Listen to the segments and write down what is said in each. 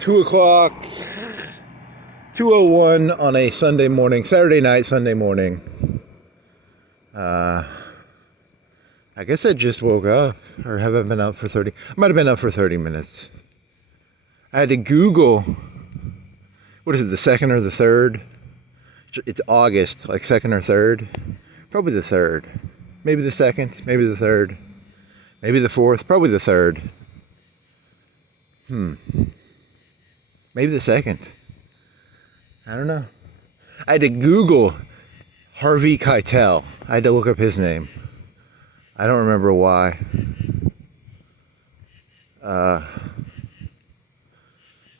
2 o'clock, 2:01 on a Sunday morning, Saturday night, Sunday morning. I guess I just woke up, or have I been up for 30? I might have been up for 30 minutes. I had to Google, what is it, the 2nd or the 3rd? It's August, like 2nd or 3rd? Probably the 3rd. Maybe the 2nd, maybe the 3rd. Maybe the 4th, probably the 3rd. Maybe the 2nd. I don't know. I had to Google Harvey Keitel. I had to look up his name. I don't remember why.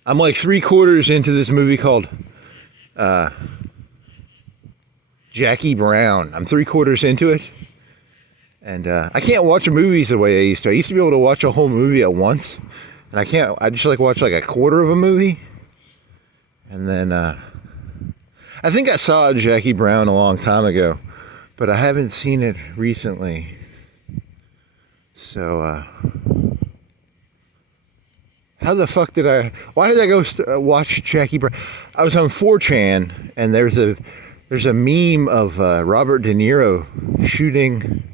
I'm like 3/4 into this movie called Jackie Brown. I'm 3/4 into it. And I can't watch movies the way I used to. I used to be able to watch a whole movie at once. And I can't. I just like watch like a quarter of a movie. And then I think I saw Jackie Brown a long time ago, but I haven't seen it recently. So how the fuck did why did I go watch Jackie Brown? I was on 4chan, and there's a meme of Robert De Niro shooting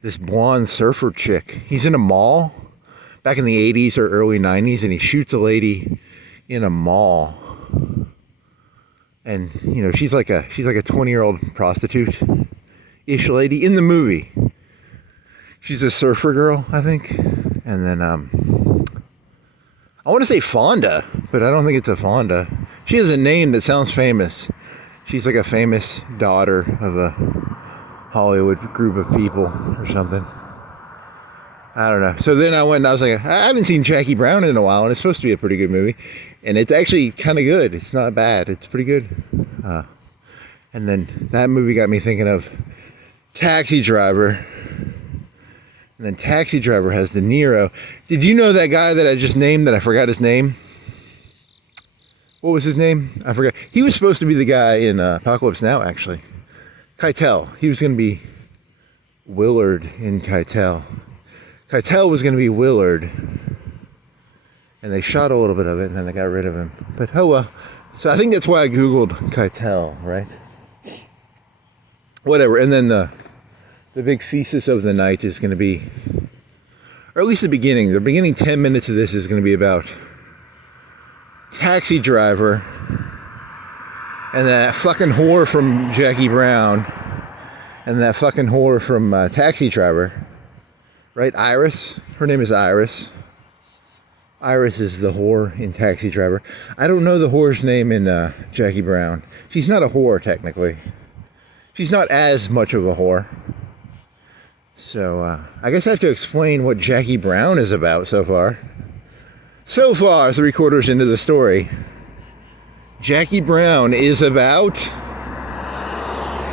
this blonde surfer chick. He's in a mall back in the 80s or early 90s, and he shoots a lady in a mall. And you know, she's like a 20-year-old prostitute-ish lady in the movie. She's a surfer girl, I think. And then I want to say Fonda, but I don't think it's a Fonda. She has a name that sounds famous. She's like a famous daughter of a Hollywood group of people or something. I don't know. So then I went and I was like, I haven't seen Jackie Brown in a while, and it's supposed to be a pretty good movie. And it's actually kind of good. It's not bad. It's pretty good. And then that movie got me thinking of Taxi Driver. And then Taxi Driver has the Niro. Did you know that guy that I just named that I forgot his name? What was his name? I forgot. He was supposed to be the guy in Apocalypse Now, actually. Keitel. He was going to be Willard in Keitel. Keitel was going to be Willard. And they shot a little bit of it, and then they got rid of him. But oh well. So I think that's why I Googled Keitel, right? Whatever. And then the big thesis of the night is going to be, or at least the beginning 10 minutes of this is going to be about Taxi Driver and that fucking whore from Jackie Brown and that fucking whore from Taxi Driver, right? Iris. Her name is Iris. Iris is the whore in Taxi Driver. I don't know the whore's name in Jackie Brown. She's not a whore, technically. She's not as much of a whore. So, I guess I have to explain what Jackie Brown is about so far. So far, 3/4 into the story, Jackie Brown is about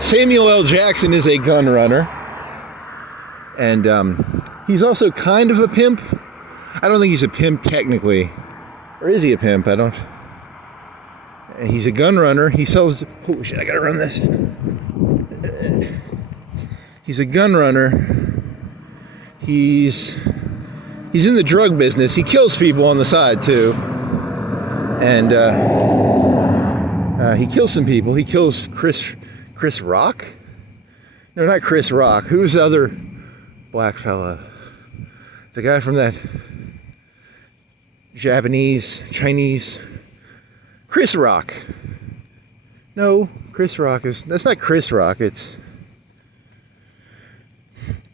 Samuel L. Jackson is a gun runner. And he's also kind of a pimp. I don't think he's a pimp technically. Or is he a pimp? I don't. He's a gun runner. He sells. Oh shit, I gotta run this. He's a gun runner. He's in the drug business. He kills people on the side too. And he kills some people. He kills Chris Rock? No, not Chris Rock. Who's the other black fella? The guy from that Chinese, Chris Rock. No, Chris Rock that's not Chris Rock, it's,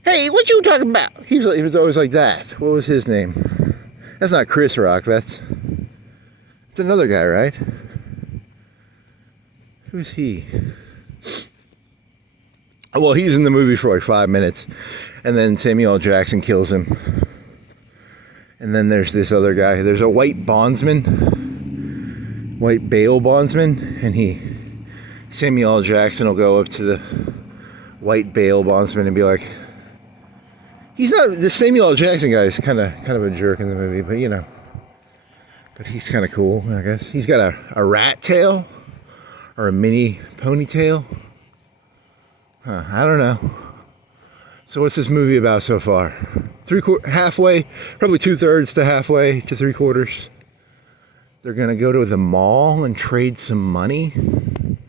hey, what you talking about? He was always like that. What was his name? That's not Chris Rock, it's another guy, right? Who's he? Well, he's in the movie for like 5 minutes, and then Samuel L. Jackson kills him. And then there's this other guy. There's a white bail bondsman, and Samuel L. Jackson will go up to the white bail bondsman and be like, he's not, the Samuel L. Jackson guy is kind of a jerk in the movie, but you know, but he's kind of cool, I guess. He's got a rat tail or a mini ponytail. I don't know. So what's this movie about so far? Halfway, probably 2/3 to halfway to 3/4. they're going to go to the mall and trade some money. And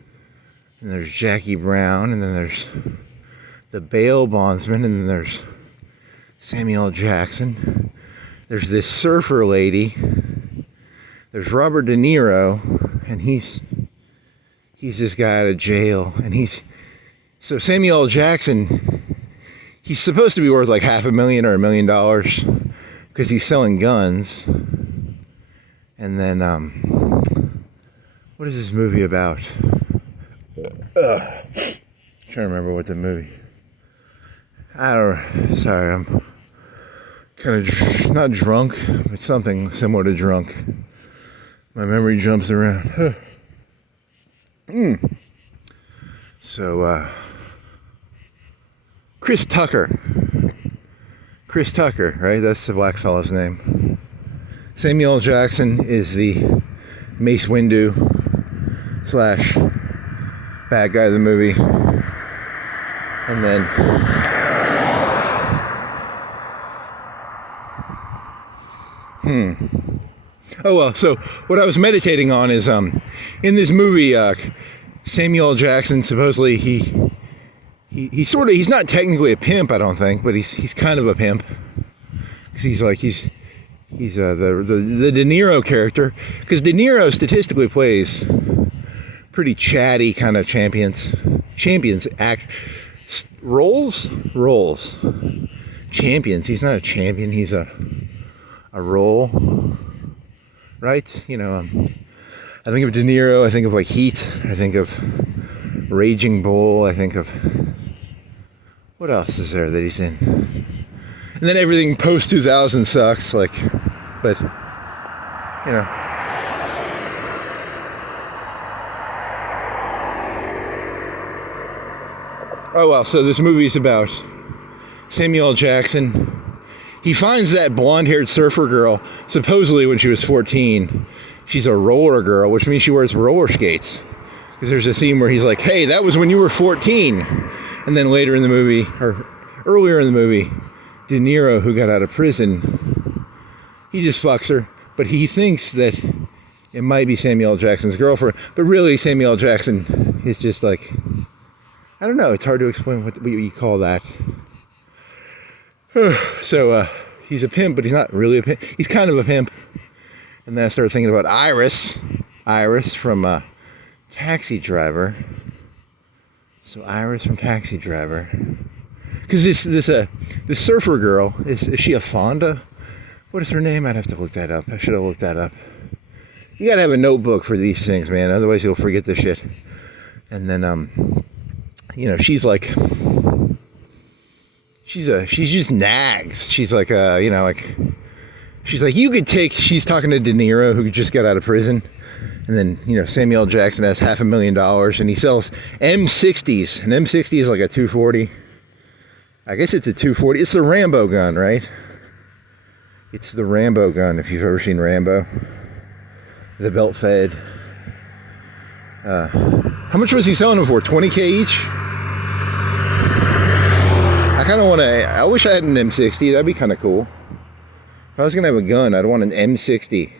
there's Jackie Brown, and then there's the bail bondsman, and then there's Samuel L. Jackson. There's this surfer lady. There's Robert De Niro, and he's this guy out of jail, and so Samuel L. Jackson, he's supposed to be worth like $500,000 or $1 million because he's selling guns. And then, what is this movie about? Trying to remember what the movie. Sorry, I'm kind of not drunk, but something similar to drunk. My memory jumps around. So, Chris Tucker, right? That's the black fella's name. Samuel L. Jackson is the Mace Windu / bad guy of the movie. And then oh well, so what I was meditating on is in this movie Samuel L. Jackson, supposedly he's not technically a pimp, I don't think, but he's kind of a pimp. Cuz he's the De Niro character, cuz De Niro statistically plays pretty chatty kind of champions act roles. Champions. He's not a champion, he's a role. Right? You know, I think of De Niro, I think of like Heat, I think of Raging Bull, I think of, what else is there that he's in? And then everything post 2000 sucks, like, but, you know. Oh well, so this movie's about Samuel L. Jackson. He finds that blonde-haired surfer girl, supposedly when she was 14. She's a roller girl, which means she wears roller skates. Because there's a scene where he's like, hey, that was when you were 14. And then later in the movie, or earlier in the movie, De Niro, who got out of prison, he just fucks her. But he thinks that it might be Samuel L. Jackson's girlfriend. But really, Samuel L. Jackson is just like, I don't know, it's hard to explain what you call that. So, he's a pimp, but he's not really a pimp. He's kind of a pimp. And then I started thinking about Iris from Taxi Driver. So Iris from Taxi Driver. Because this surfer girl, is she a Fonda? What is her name? I'd have to look that up. I should have looked that up. You gotta have a notebook for these things, man. Otherwise you'll forget this shit. And then, you know, she's like... She's just nags. She's like, you know, like, she's like, she's talking to De Niro, who just got out of prison. And then, you know, Samuel L. Jackson has $500,000 and he sells M60s. An M60 is like a 240. I guess it's a 240. It's the Rambo gun, right? It's the Rambo gun, if you've ever seen Rambo. The belt fed. How much was he selling them for? 20K each? I wish I had an M60. That'd be kind of cool. If I was gonna have a gun, I'd want an M60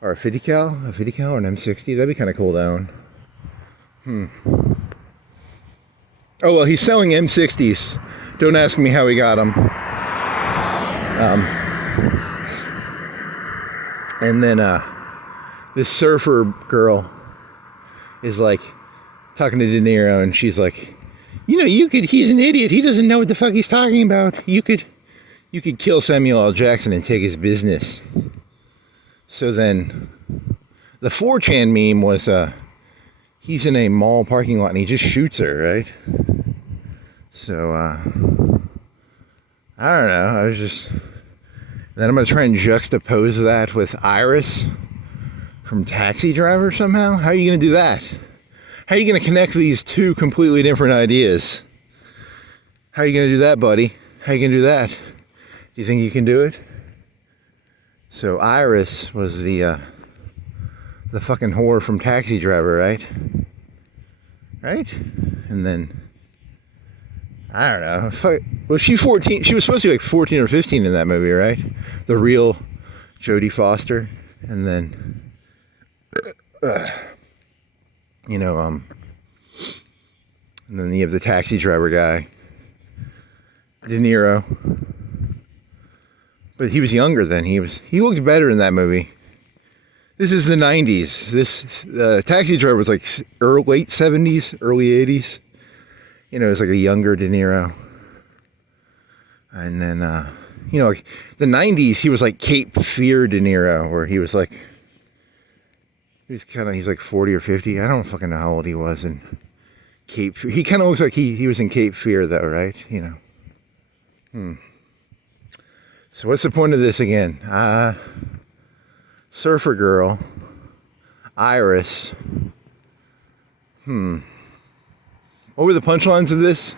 or a 50 cal or an M60. That'd be kind of cool to own. Oh well, he's selling M60s. Don't ask me how he got them. And then this surfer girl is like talking to De Niro, and she's like, you know, he's an idiot. He doesn't know what the fuck he's talking about. You could kill Samuel L. Jackson and take his business. So then the 4chan meme was, he's in a mall parking lot and he just shoots her, right? So, I don't know. Then I'm going to try and juxtapose that with Iris from Taxi Driver somehow. How are you going to do that? How are you going to connect these two completely different ideas? How are you going to do that, buddy? How are you going to do that? Do you think you can do it? So Iris was the fucking whore from Taxi Driver, right? Right? And then, I don't know. Well, she's 14. She was supposed to be like 14 or 15 in that movie, right? The real Jodie Foster. And then, you know, and then you have the taxi driver guy, De Niro. But he was younger then. He looked better in that movie. This is the 90s. This taxi driver was like late 70s, early 80s. You know, it was like a younger De Niro. And then, you know, the 90s, he was like Cape Fear De Niro, where he was like, he's like 40 or 50. I don't fucking know how old he was in Cape Fear. He kind of looks like he was in Cape Fear, though, right? You know. So what's the point of this again? Surfer girl, Iris. What were the punchlines of this?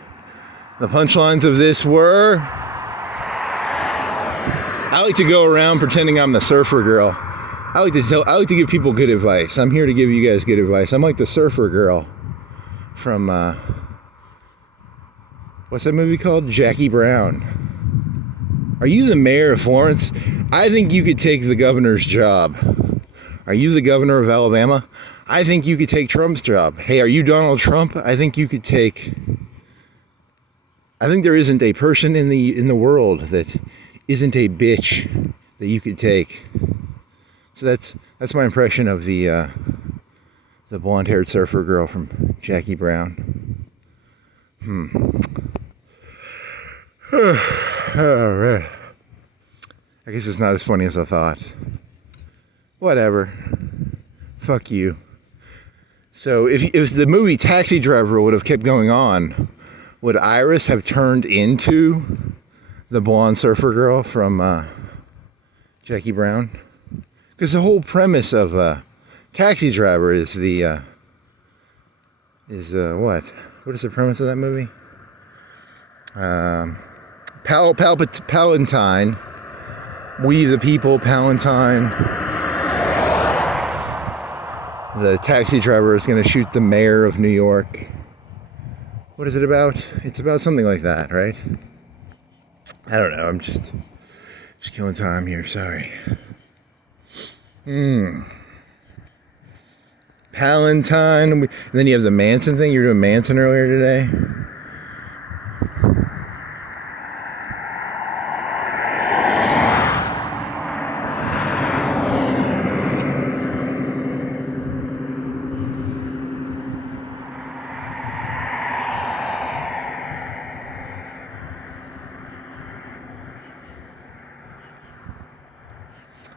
The punchlines of this were, I like to go around pretending I'm the surfer girl. I like to give people good advice. I'm here to give you guys good advice. I'm like the surfer girl from what's that movie called? Jackie Brown. Are you the mayor of Florence? I think you could take the governor's job. Are you the governor of Alabama? I think you could take Trump's job. Hey, are you Donald Trump? I think you could take... I think there isn't a person in the world that isn't a bitch that you could take. So that's my impression of the blonde-haired surfer girl from Jackie Brown. All right. I guess it's not as funny as I thought. Whatever. Fuck you. So if the movie Taxi Driver would have kept going on, would Iris have turned into the blonde surfer girl from Jackie Brown? Because the whole premise of Taxi Driver is what? What is the premise of that movie? Palantine. We the people, Palantine. The taxi driver is going to shoot the mayor of New York. What is it about? It's about something like that, right? I don't know. I'm just killing time here. Sorry. Palantine. And then you have the Manson thing. You were doing Manson earlier today.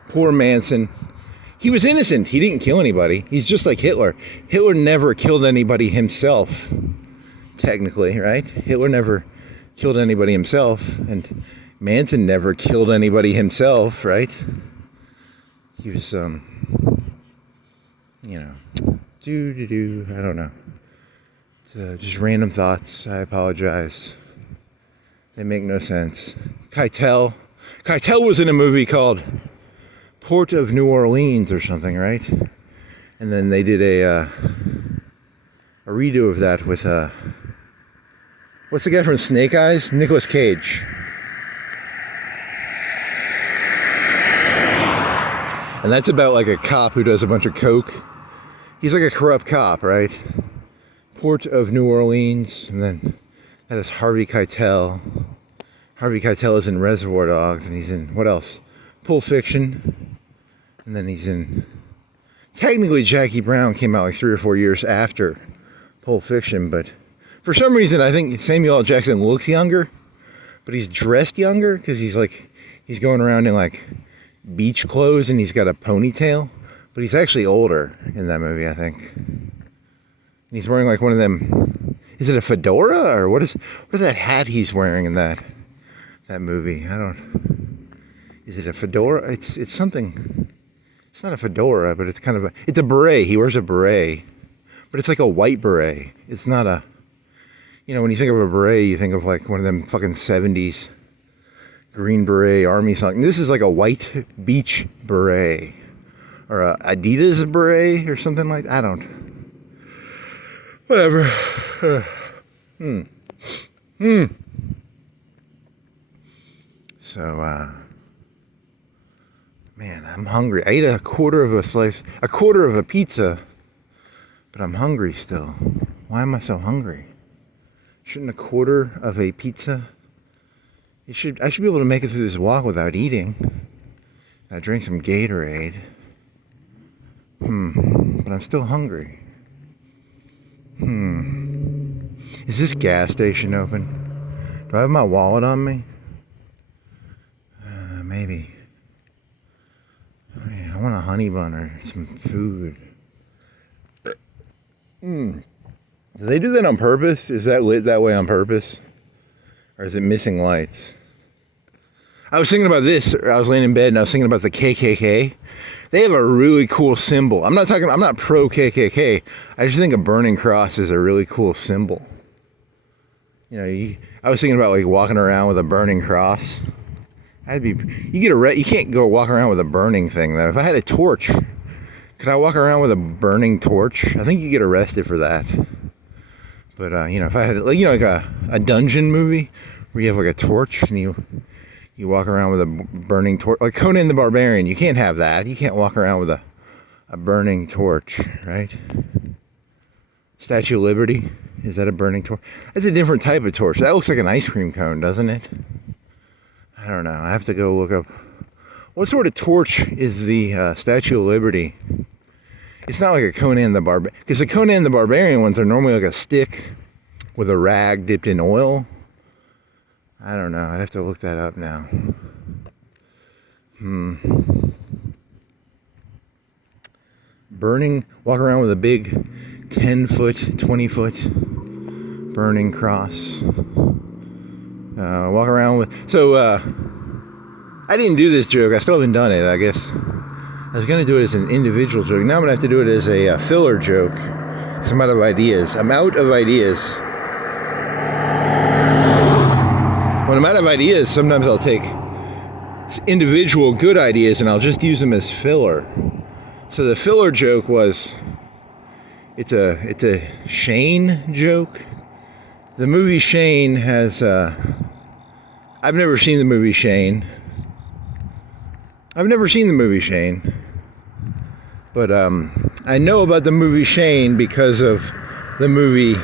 Poor Manson. He was innocent. He didn't kill anybody. He's just like Hitler. Hitler never killed anybody himself, technically, right? Hitler never killed anybody himself, and Manson never killed anybody himself, right? He was, you know, I don't know. It's just random thoughts. I apologize. They make no sense. Keitel was in a movie called Port of New Orleans or something, right? And then they did a redo of that with what's the guy from Snake Eyes? Nicolas Cage. And that's about like a cop who does a bunch of coke. He's like a corrupt cop, right? Port of New Orleans, and then that is Harvey Keitel. Harvey Keitel is in Reservoir Dogs, and he's in, what else? Pulp Fiction. And then he's in, technically Jackie Brown came out like 3 or 4 years after Pulp Fiction, but for some reason I think Samuel L. Jackson looks younger, but he's dressed younger because he's going around in like beach clothes and he's got a ponytail, but he's actually older in that movie, I think. And he's wearing like one of them, is it a fedora or what is that hat he's wearing in that movie? Is it a fedora? It's something. It's not a fedora, but it's kind of it's a beret. He wears a beret, but it's like a white beret. It's not a, you know, when you think of a beret, you think of like one of them fucking 70s Green Beret army something. This is like a white beach beret or a Adidas beret or something like that. I don't. Whatever. So, Man, I'm hungry. I ate a quarter of a pizza, but I'm hungry still. Why am I so hungry? Shouldn't a quarter of a pizza? I should be able to make it through this walk without eating. I drank some Gatorade. But I'm still hungry. Is this gas station open? Do I have my wallet on me? Maybe. Man, I want a honey bun or some food. Do they do that on purpose? Is that lit that way on purpose? Or is it missing lights? I was thinking about this. I was laying in bed and I was thinking about the KKK. They have a really cool symbol. I'm not pro KKK. I just think a burning cross is a really cool symbol. You know, I was thinking about like walking around with a burning cross. You can't go walk around with a burning thing though. If I had a torch, could I walk around with a burning torch? I think you get arrested for that. But you know, if I had like a dungeon movie where you have like a torch and you walk around with a burning torch, like Conan the Barbarian, you can't have that. You can't walk around with a burning torch, right? Statue of Liberty, is that a burning torch? That's a different type of torch. That looks like an ice cream cone, doesn't it? I don't know. I have to go look up. What sort of torch is the Statue of Liberty? It's not like a Conan the Barbarian, because the Conan the Barbarian ones are normally like a stick with a rag dipped in oil. I don't know. I'd have to look that up now. Walk around with a big 10-foot, 20-foot burning cross. Walk around with... I didn't do this joke. I still haven't done it, I guess. I was going to do it as an individual joke. Now I'm going to have to do it as a filler joke. Because I'm out of ideas. When I'm out of ideas, sometimes I'll take individual good ideas and I'll just use them as filler. So the filler joke was, it's a Shane joke. The movie Shane has, I've never seen the movie Shane. But I know about the movie Shane because of the movie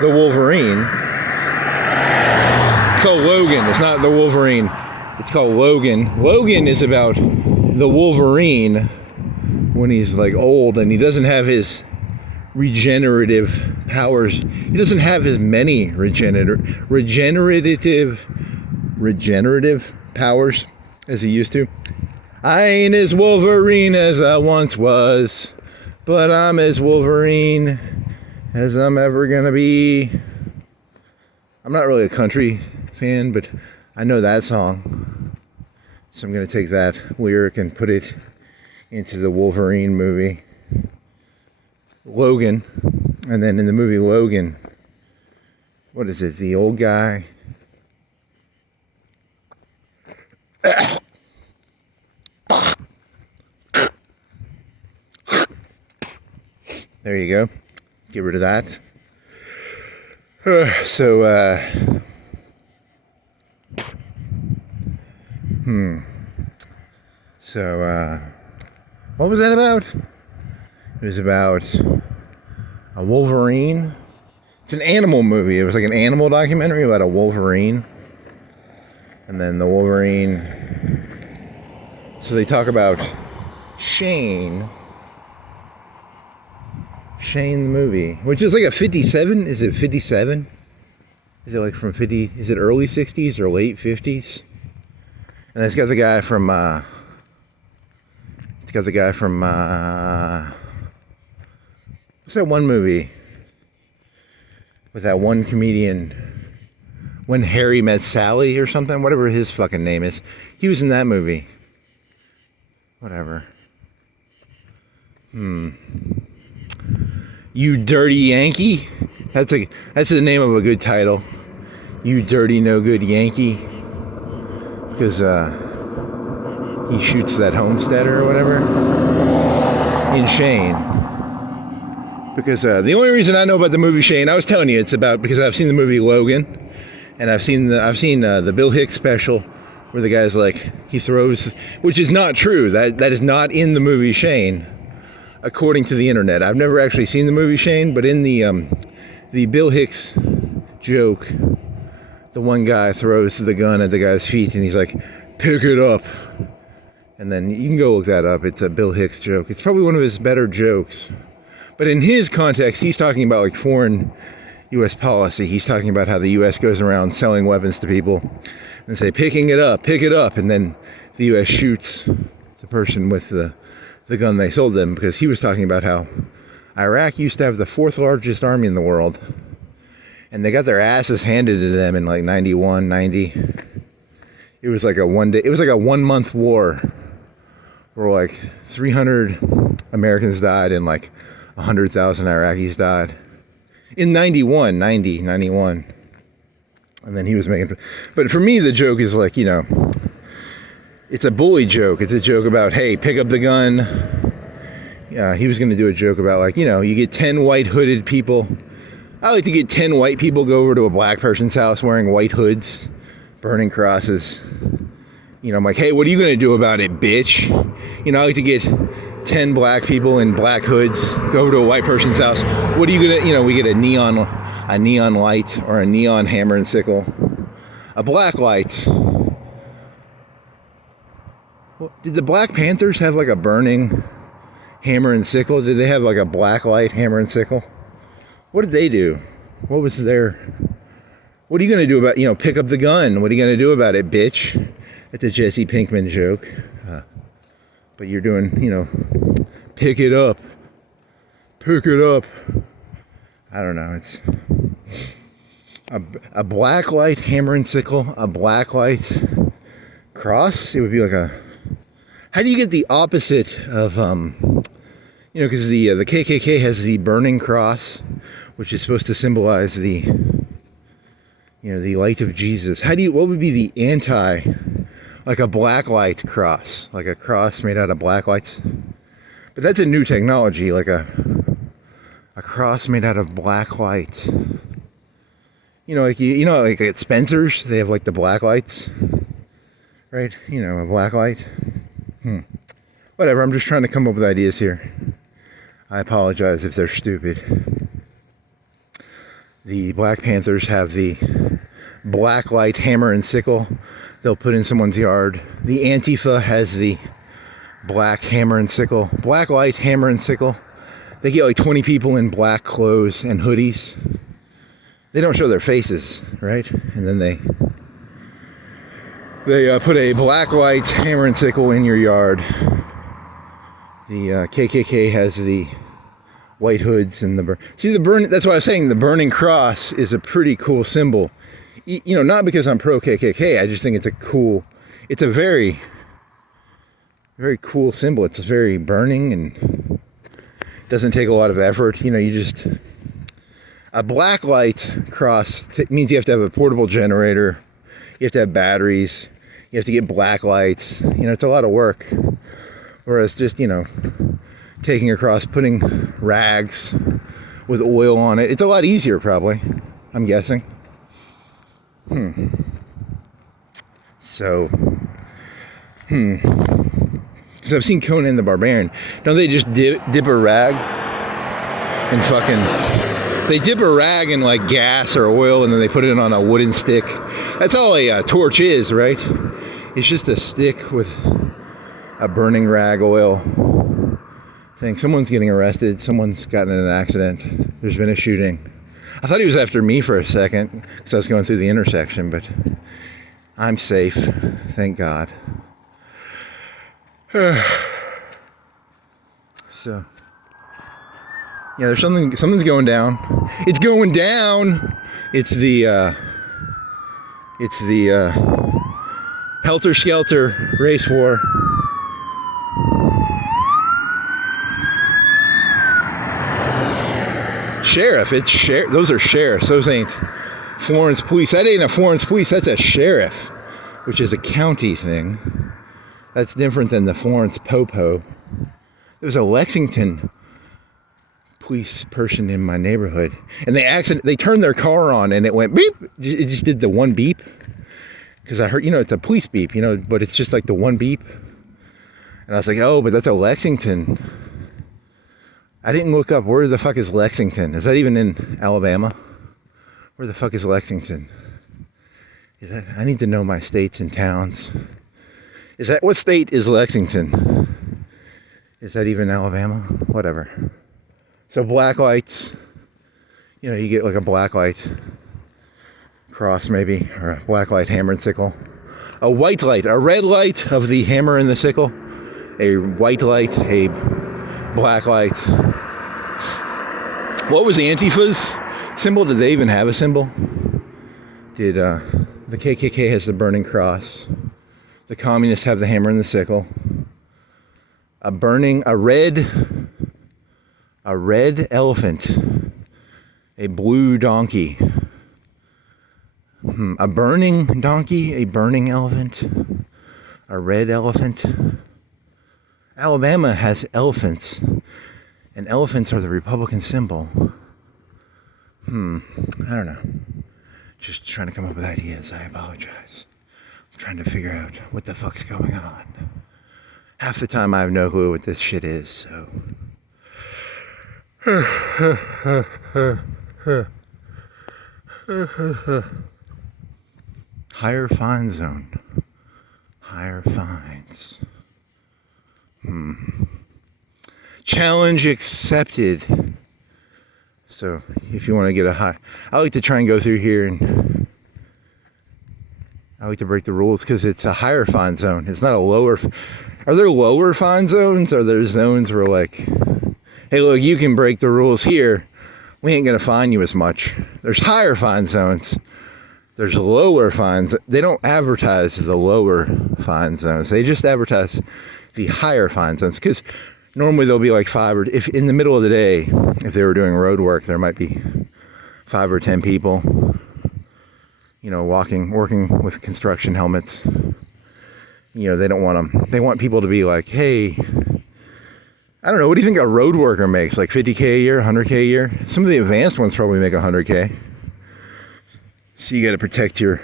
The Wolverine. It's called Logan. It's not The Wolverine. It's called Logan. Logan is about the Wolverine when he's like old and he doesn't have his regenerative powers. He doesn't have as many regenerative powers as he used to. I ain't as Wolverine as I once was, but I'm as Wolverine as I'm ever gonna be. I'm not really a country fan, but I know that song. So I'm gonna take that lyric and put it into the Wolverine movie. Logan. And then in the movie Logan, what is it? The old guy. There you go. Get rid of that. What was that about? It was about a Wolverine. It's an animal movie. It was like an animal documentary about a Wolverine. And then the Wolverine... So they talk about Shane the movie, which is like a 57. Is it 57? Is it like from 50? Is it early 60s or late 50s? And it's got the guy from what's that one movie with that one comedian, When Harry Met Sally or something, whatever his fucking name is. He was in that movie. Whatever. You Dirty Yankee. That's the name of a good title. You Dirty No Good Yankee. Because he shoots that homesteader or whatever in Shane. Because the only reason I know about the movie Shane, I was telling you, it's about because I've seen the movie Logan, and I've seen the Bill Hicks special where the guy's like, he throws, which is not true. That is not in the movie Shane, according to the internet. I've never actually seen the movie Shane, but in the Bill Hicks joke, the one guy throws the gun at the guy's feet and he's like, pick it up. And then you can go look that up. It's a Bill Hicks joke. It's probably one of his better jokes. But in his context, he's talking about like foreign U.S. policy. He's talking about how the U.S. goes around selling weapons to people and say, pick it up. And then the U.S. shoots the person with the gun they sold them, because he was talking about how Iraq used to have the 4th largest army in the world. And they got their asses handed to them in like 91, 90. It was like a 1 month war where like 300 Americans died and like 100,000 Iraqis died. In 91. And then he was making, but for me the joke is like, you know, it's a bully joke. It's a joke about, hey, pick up the gun. Yeah, he was going to do a joke about like, you know, you get 10 white hooded people. I like to get 10 white people go over to a black person's house wearing white hoods, burning crosses. You know, I'm like, hey, what are you going to do about it, bitch? You know, I like to get 10 black people in black hoods, go over to a white person's house. What are you going to, you know, we get a neon light or a neon hammer and sickle. A black light. Did the Black Panthers have like a burning hammer and sickle? Did they have like a black light hammer and sickle? What did they do? What was their... What are you going to do about, you know, pick up the gun? What are you going to do about it, bitch? It's a Jesse Pinkman joke. But you're doing, you know, pick it up. Pick it up. I don't know. It's a black light hammer and sickle, a black light cross. It would be like a... How do you get the opposite of, you know, because the KKK has the burning cross, which is supposed to symbolize the, you know, the light of Jesus. What would be the anti, like a black light cross, like a cross made out of black lights? But that's a new technology, like a cross made out of black lights. You know, like you know, like at Spencer's, they have like the black lights, right? You know, a black light. Whatever. I'm just trying to come up with ideas here. I apologize if they're stupid. The Black Panthers have the black light hammer and sickle they'll put in someone's yard. The Antifa has the black hammer and sickle, black light hammer and sickle. They get like 20 people in black clothes and hoodies. They don't show their faces, right? And then they put a black light hammer and sickle in your yard. The KKK has the white hoods and that's why I was saying the burning cross is a pretty cool symbol. You know, not because I'm pro KKK, I just think it's a very, very cool symbol. It's very burning and doesn't take a lot of effort. You know, a black light cross means you have to have a portable generator, you have to have batteries, you have to get black lights. You know, it's a lot of work. Whereas just, you know, taking across, putting rags with oil on it, it's a lot easier probably, I'm guessing. So, because I've seen Conan the Barbarian. Don't they just dip a rag and they dip a rag in like gas or oil and then they put it on a wooden stick. That's all a torch is, right? It's just a stick with a burning rag oil thing. Someone's getting arrested. Someone's gotten in an accident. There's been a shooting. I thought he was after me for a second because I was going through the intersection, but I'm safe. Thank God. So, yeah, something's going down. It's going down. It's the Helter Skelter race war. Sheriff, those are sheriffs. Those ain't Florence police. That ain't a Florence police, that's a sheriff, which is a county thing. That's different than the Florence Popo. There was a Lexington police person in my neighborhood, and they turned their car on and it went beep. It just did the one beep. because I heard, it's a police beep, but it's just like the one beep. And I was like, oh, but that's a Lexington. I didn't look up, where the fuck is Lexington? Is that even in Alabama? Where the fuck is Lexington? I need to know my states and towns. What state is Lexington? Is that even Alabama? Whatever. So black lights, you get like a black light cross maybe, or a black light hammer and sickle. A white light, a red light of the hammer and the sickle. A white light, a black light. What was the Antifa's symbol? Did they even have a symbol? Did the KKK has the burning cross. The communists have the hammer and the sickle. A red elephant. A blue donkey. A burning donkey, a burning elephant, a red elephant. Alabama has elephants, and elephants are the Republican symbol. I don't know. Just trying to come up with ideas. I apologize. I'm trying to figure out what the fuck's going on. Half the time I have no clue what this shit is, so. Higher fine zone. Higher fines. Challenge accepted. So if you want to get a high, I like to try and go through here, and I like to break the rules because it's a higher fine zone. It's not a lower. Are there lower fine zones? Are there zones where like, hey look, you can break the rules here, we ain't gonna fine you as much? There's higher fine zones. There's lower fines. They don't advertise the lower fine zones. They just advertise the higher fine zones. Because normally there'll be like 5 or, if in the middle of the day, if they were doing road work, there might be 5 or 10 people, working with construction helmets. They don't want them. They want people to be like, hey, I don't know, what do you think a road worker makes? Like 50K a year, 100K a year? Some of the advanced ones probably make 100K. So you got to protect your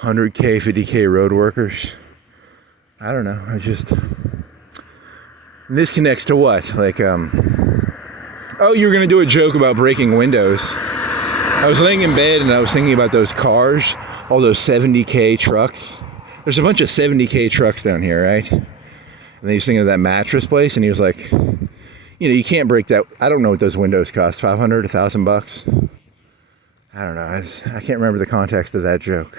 100K, 50K road workers. I don't know. This connects to what? Like, oh, you were going to do a joke about breaking windows. I was laying in bed and I was thinking about those cars, all those 70K trucks. There's a bunch of 70K trucks down here, right? And then he was thinking of that mattress place, and he was like, you can't break that. I don't know what those windows cost, $500, $1,000. I don't know. I can't remember the context of that joke.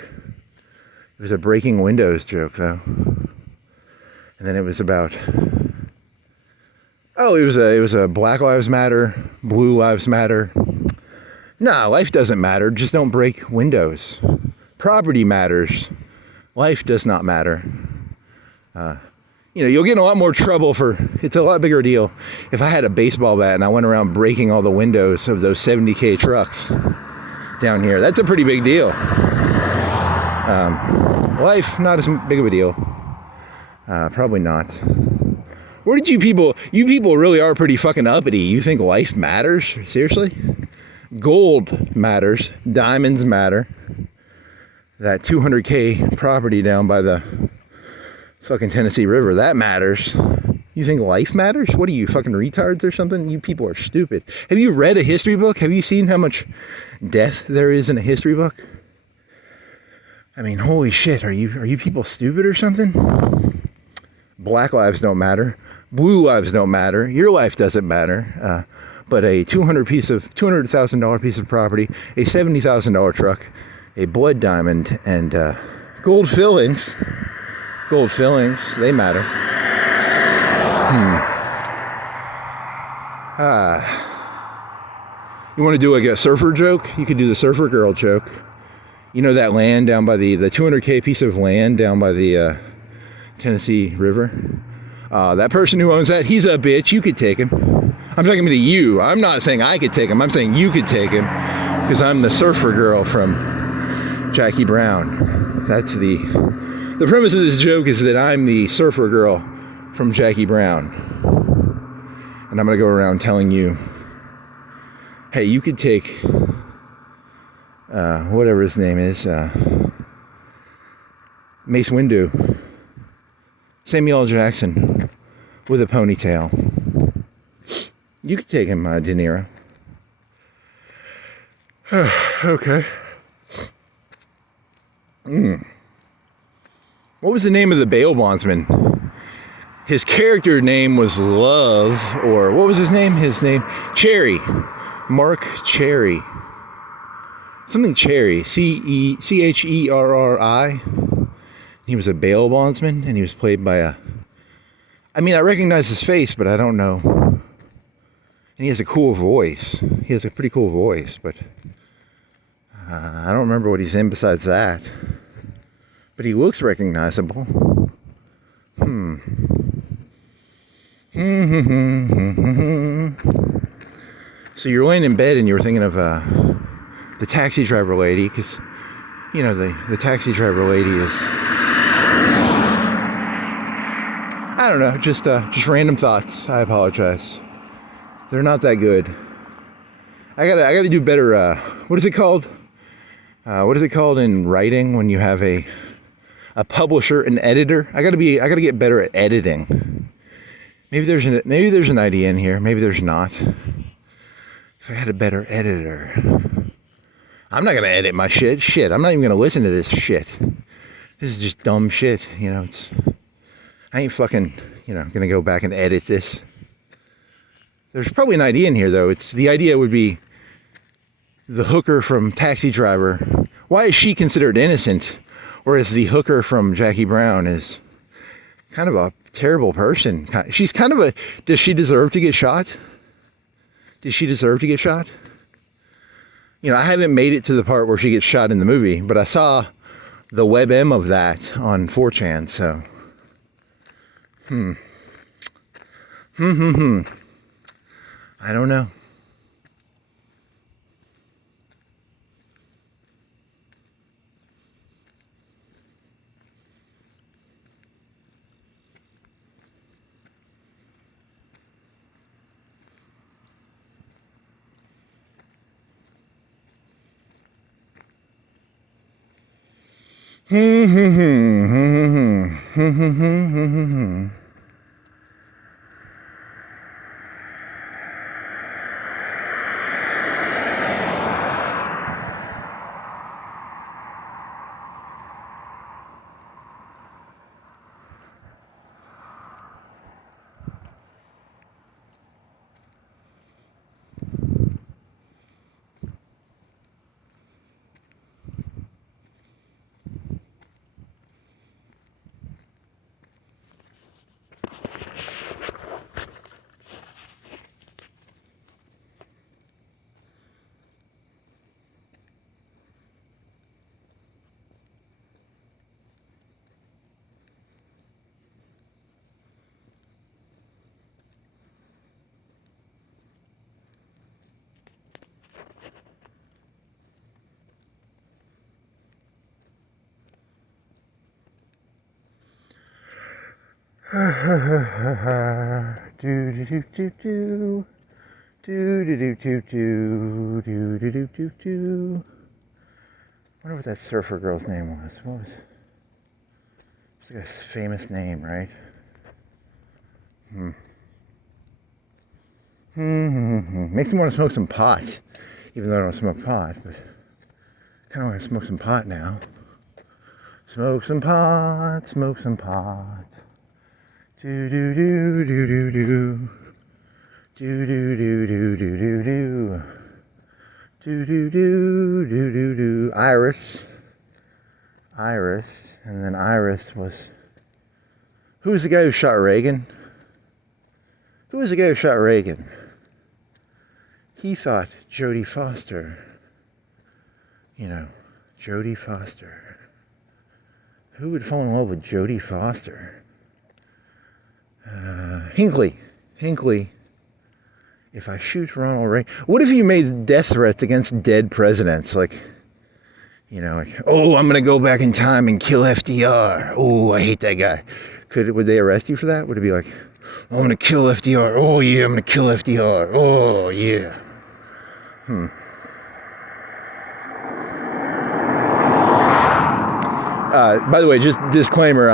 It was a breaking windows joke, though. And then it was about, it was a Black Lives Matter, Blue Lives Matter. Nah, life doesn't matter. Just don't break windows. Property matters. Life does not matter. You'll get in a lot more trouble it's a lot bigger deal if I had a baseball bat and I went around breaking all the windows of those 70K trucks down here. That's a pretty big deal. Life, not as big of a deal. Probably not. Where did you people really are pretty fucking uppity. You think life matters? Seriously? Gold matters. Diamonds matter. That 200K property down by the fucking Tennessee River, that matters. You think life matters? What are you, fucking retards or something? You people are stupid. Have you read a history book? Have you seen how much death there is in a history book? I mean, holy shit, are you people stupid or something? Black lives don't matter. Blue lives don't matter. Your life doesn't matter. But a $200,000 piece of property, a $70,000 truck, a blood diamond, and gold fillings, they matter. You want to do like a surfer joke? You could do the surfer girl joke. That land down by the 200K piece of land down by the Tennessee River? That person who owns that, he's a bitch. You could take him. I'm talking to you. I'm not saying I could take him. I'm saying you could take him because I'm the surfer girl from Jackie Brown. That's the premise of this joke is that I'm the surfer girl from Jackie Brown. And I'm going to go around telling you, hey, you could take whatever his name is, Mace Windu. Samuel L. Jackson with a ponytail. You could take him, De Niro. Okay. What was the name of the bail bondsman? His character name was Love, or what was his name? His name, Cherry. Mark Cherry. Something Cherry. Cherri. He was a bail bondsman, and he was played by a... I mean, I recognize his face, but I don't know. And he has a cool voice. He has a pretty cool voice, but... I don't remember what he's in besides that. But he looks recognizable. So you're laying in bed and you were thinking of the taxi driver lady, because, you know, the taxi driver lady is... I don't know, just random thoughts. I apologize. They're not that good. I gotta do better. What is it called? What is it called in writing when you have a publisher, an editor? I gotta get better at editing. Maybe there's an idea in here. Maybe there's not. If I had a better editor, I'm not gonna edit my shit. Shit, I'm not even gonna listen to this shit. This is just dumb shit. You know, I ain't fucking, you know, gonna go back and edit this. There's probably an idea in here though. The idea would be the hooker from Taxi Driver. Why is she considered innocent, whereas the hooker from Jackie Brown is kind of a terrible person? She's kind of a... Does she deserve to get shot? Did she deserve to get shot? You know, I haven't made it to the part where she gets shot in the movie, but I saw the WebM of that on 4chan, so... I don't know. Wonder what that surfer girl's name was. What was... It's like a famous name, right? Makes me want to smoke some pot. Even though I don't smoke pot, but I kind of want to smoke some pot now. Smoke some pot, smoke some pot. Do do do do do do. Do do do do do do do. Do do do do do do. Iris, and then Iris was... Who was the guy who shot Reagan? Who was the guy who shot Reagan? He thought Jodie Foster. You know, Jodie Foster. Who would fall in love with Jodie Foster? Hinckley. If I shoot Ronald Reagan... What if you made death threats against dead presidents? Like, you know, like, oh, I'm going to go back in time and kill FDR. Oh, I hate that guy. Would they arrest you for that? Would it be like, I'm going to kill FDR. Oh, yeah, I'm going to kill FDR. Oh, yeah. By the way, just disclaimer.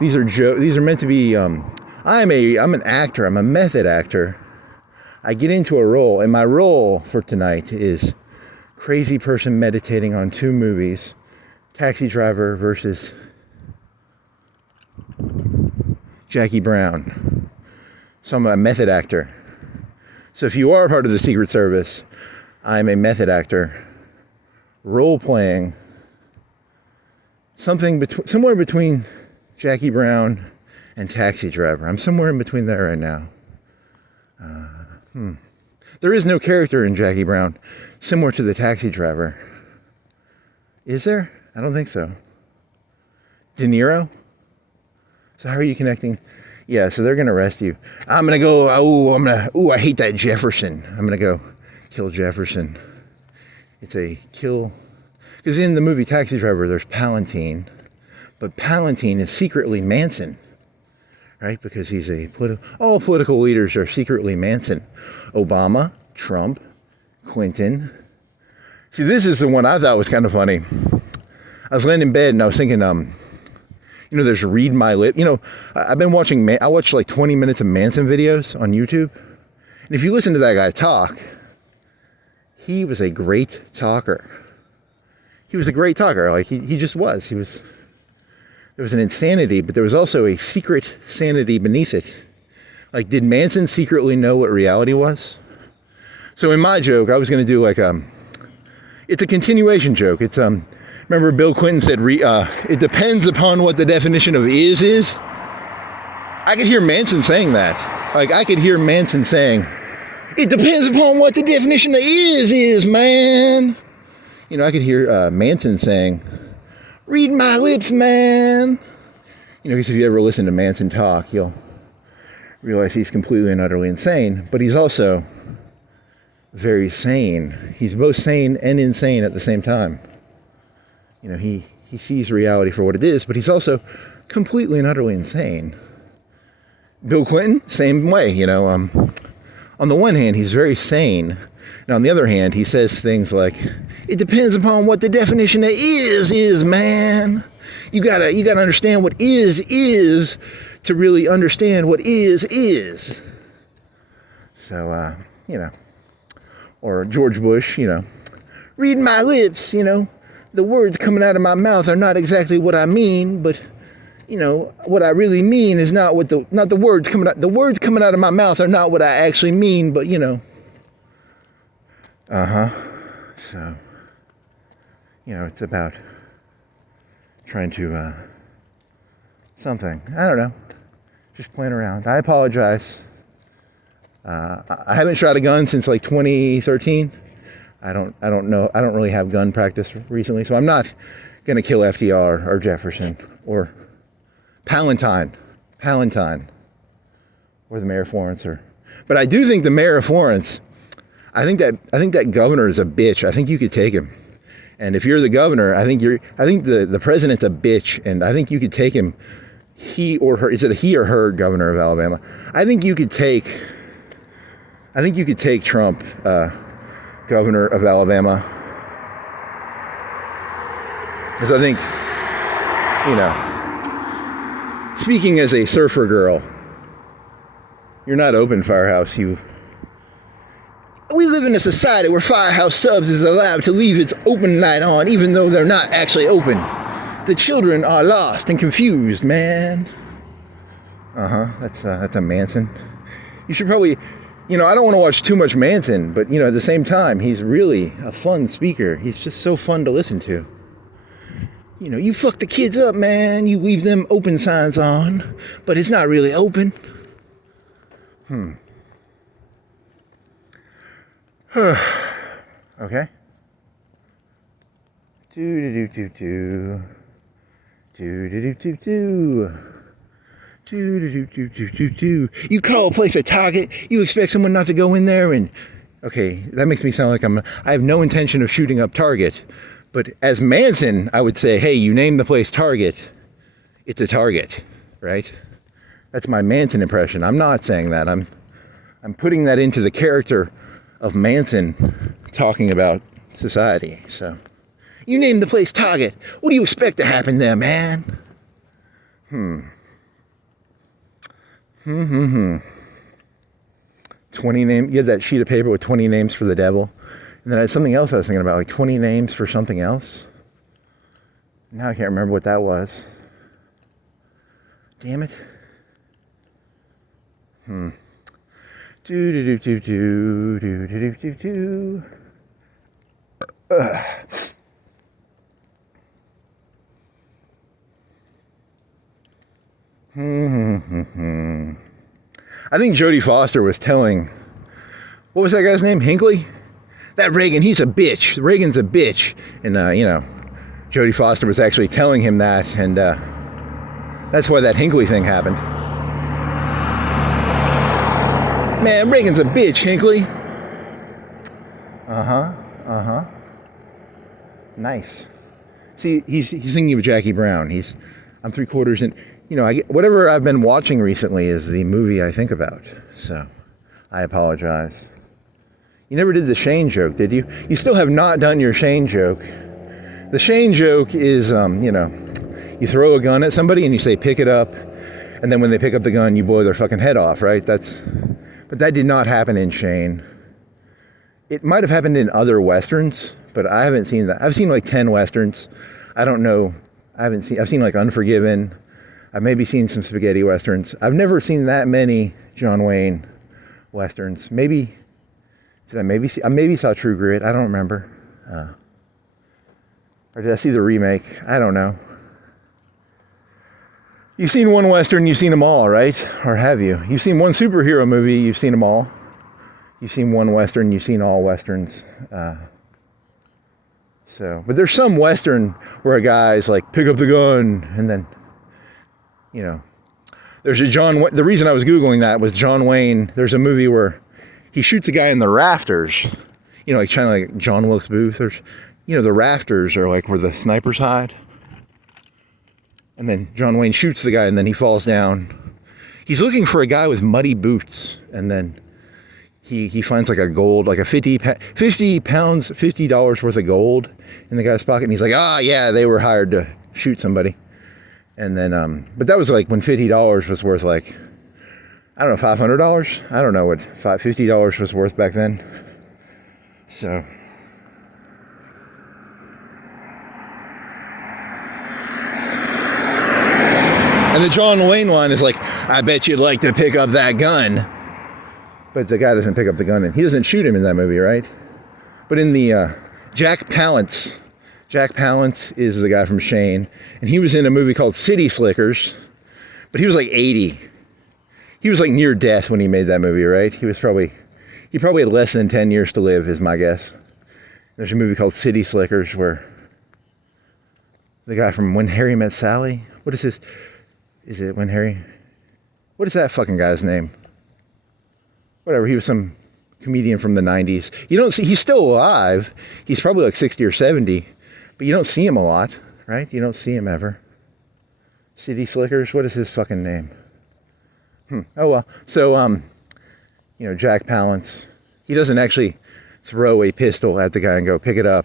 These are meant to be. I'm an actor. I'm a method actor. I get into a role, and my role for tonight is crazy person meditating on 2 movies: Taxi Driver versus Jackie Brown. So I'm a method actor. So if you are part of the Secret Service, I'm a method actor, role playing somewhere between Jackie Brown and Taxi Driver. I'm somewhere in between there right now. There is no character in Jackie Brown similar to the Taxi Driver. Is there? I don't think so. De Niro? So how are you connecting? Yeah, so they're going to arrest you. I'm going to go, I hate that Jefferson. I'm going to go kill Jefferson. It's a kill. Because in the movie Taxi Driver, there's Palantine. But Palantine is secretly Manson. Right? Because he's all political leaders are secretly Manson. Obama, Trump, Clinton. See, this is the one I thought was kind of funny. I was laying in bed and I was thinking, there's Read My Lip. I've been watching, I watched like 20 minutes of Manson videos on YouTube. And if you listen to that guy talk, he was a great talker. He was a great talker. Like he just was. There was an insanity, but there was also a secret sanity beneath it. Like, did Manson secretly know what reality was? So in my joke, I was going to do like it's a continuation joke. It's remember Bill Clinton said, it depends upon what the definition of is. I could hear Manson saying that. Like, I could hear Manson saying, it depends upon what the definition of is, man. I could hear Manson saying, read my lips, man. Because if you ever listen to Manson talk, you'll realize he's completely and utterly insane, but he's also very sane. He's both sane and insane at the same time. He sees reality for what it is, but he's also completely and utterly insane. Bill Clinton, same way, on the one hand, he's very sane. And on the other hand, he says things like, it depends upon what the definition of is, man. You gotta understand what is to really understand what is. So, or George Bush, read my lips, the words coming out of my mouth are not exactly what I mean, but, what I really mean is not the words coming out. The words coming out of my mouth are not what I actually mean, but, So, it's about trying to, something. I don't know. Just playing around. I apologize. I haven't shot a gun since like 2013. I don't know. I don't really have gun practice recently, so I'm not going to kill FDR or Jefferson or Palantine or the mayor of Florence. But I do think the mayor of Florence, I think that governor is a bitch. I think you could take him. And if you're the governor, I think the president's a bitch, and I think you could take him. He or her, is it a he or her, governor of Alabama? I think you could take Trump, governor of Alabama. Because I think, speaking as a surfer girl, you're not open, Firehouse. We live in a society where Firehouse Subs is allowed to leave its open light on, even though they're not actually open. The children are lost and confused, man. That's a Manson. You should probably, I don't want to watch too much Manson, but, at the same time, he's really a fun speaker. He's just so fun to listen to. You fuck the kids up, man. You leave them open signs on, but it's not really open. Okay. You call a place a target, you expect someone not to go in there and... Okay, that makes me sound like I have no intention of shooting up Target. But as Manson, I would say, hey, you name the place Target, it's a target, right? That's my Manson impression. I'm not saying that. I'm putting that into the character of Manson talking about society. So, You named the place Target. What do you expect to happen there, man? 20 names. You had that sheet of paper with 20 names for the devil. And then I had something else I was thinking about, like 20 names for something else. Now I can't remember what that was. Damn it. Do do do do do do do do do. I think Jodie Foster was telling, what was that guy's name? Hinckley? That Reagan, he's a bitch. Reagan's a bitch. And, Jodie Foster was actually telling him that, and that's why that Hinckley thing happened. Man, Reagan's a bitch, Hinckley. Nice. See, he's thinking of Jackie Brown. I'm 3/4 in. Whatever I've been watching recently is the movie I think about. So, I apologize. You never did the Shane joke, did you? You still have not done your Shane joke. The Shane joke is, you throw a gun at somebody and you say, pick it up. And then when they pick up the gun, you blow their fucking head off, right? But that did not happen in Shane. It might have happened in other Westerns, but I haven't seen that. I've seen like 10 Westerns. I don't know. I've seen like Unforgiven. I've maybe seen some spaghetti Westerns. I've never seen that many John Wayne Westerns. I maybe saw True Grit. I don't remember. Or did I see the remake? I don't know. You've seen one Western, you've seen them all, right? Or have you? You've seen one superhero movie, you've seen them all. You've seen one Western, you've seen all Westerns. But there's some Western where a guy's like, pick up the gun, and then, there's the reason I was Googling that was John Wayne. There's a movie where he shoots a guy in the rafters, like kind of like John Wilkes Booth, or, the rafters are like where the snipers hide. And then John Wayne shoots the guy and then he falls down. He's looking for a guy with muddy boots. And then he finds like a gold, like a $50 worth of gold in the guy's pocket. And he's like, yeah, they were hired to shoot somebody. And then, but that was like when $50 was worth like, I don't know, $500? I don't know what $50 was worth back then. So. And the John Wayne line is like, I bet you'd like to pick up that gun. But the guy doesn't pick up the gun, and he doesn't shoot him in that movie, right? But in the Jack Palance is the guy from Shane, and he was in a movie called City Slickers, but he was like 80. He was like near death when he made that movie, right? He probably had less than 10 years to live, is my guess. There's a movie called City Slickers where the guy from When Harry Met Sally, what is his... Is it When Harry? What is that fucking guy's name? Whatever, he was some comedian from the 90s. You don't see, he's still alive. He's probably like 60 or 70, but you don't see him a lot, right? You don't see him ever. City Slickers, what is his fucking name? Oh well. So, Jack Palance, he doesn't actually throw a pistol at the guy and go, pick it up.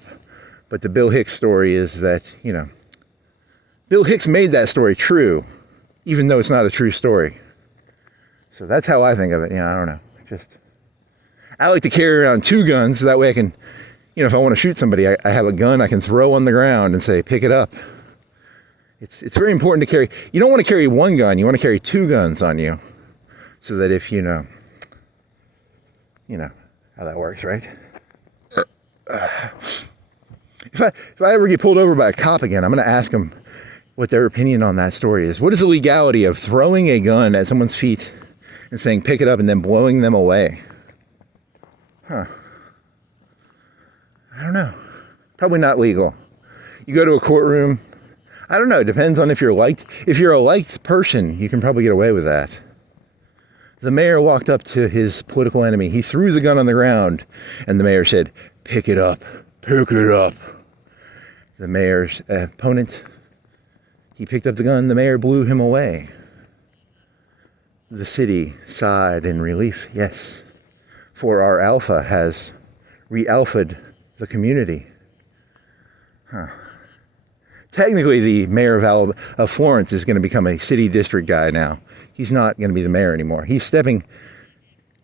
But the Bill Hicks story is that, Bill Hicks made that story true, even though it's not a true story. So that's how I think of it. I don't know. I like to carry around 2 guns, so that way I can, if I want to shoot somebody, I have a gun I can throw on the ground and say, pick it up. It's very important to carry. You don't want to carry 1 gun. You want to carry 2 guns on you, so that if you know how that works, right? If I ever get pulled over by a cop again, I'm going to ask them what their opinion on that story is. What is the legality of throwing a gun at someone's feet and saying, pick it up, and then blowing them away? I don't know. Probably not legal. You go to a courtroom, I don't know, it depends on if you're liked. If you're a liked person, you can probably get away with that. The mayor walked up to his political enemy. He threw the gun on the ground, and the mayor said, pick it up, pick it up. The mayor's opponent, he picked up the gun, the mayor blew him away. The city sighed in relief, yes, for our alpha has re-alpha'd the community. Technically, the mayor of Florence is going to become a city district guy now. He's not going to be the mayor anymore. He's stepping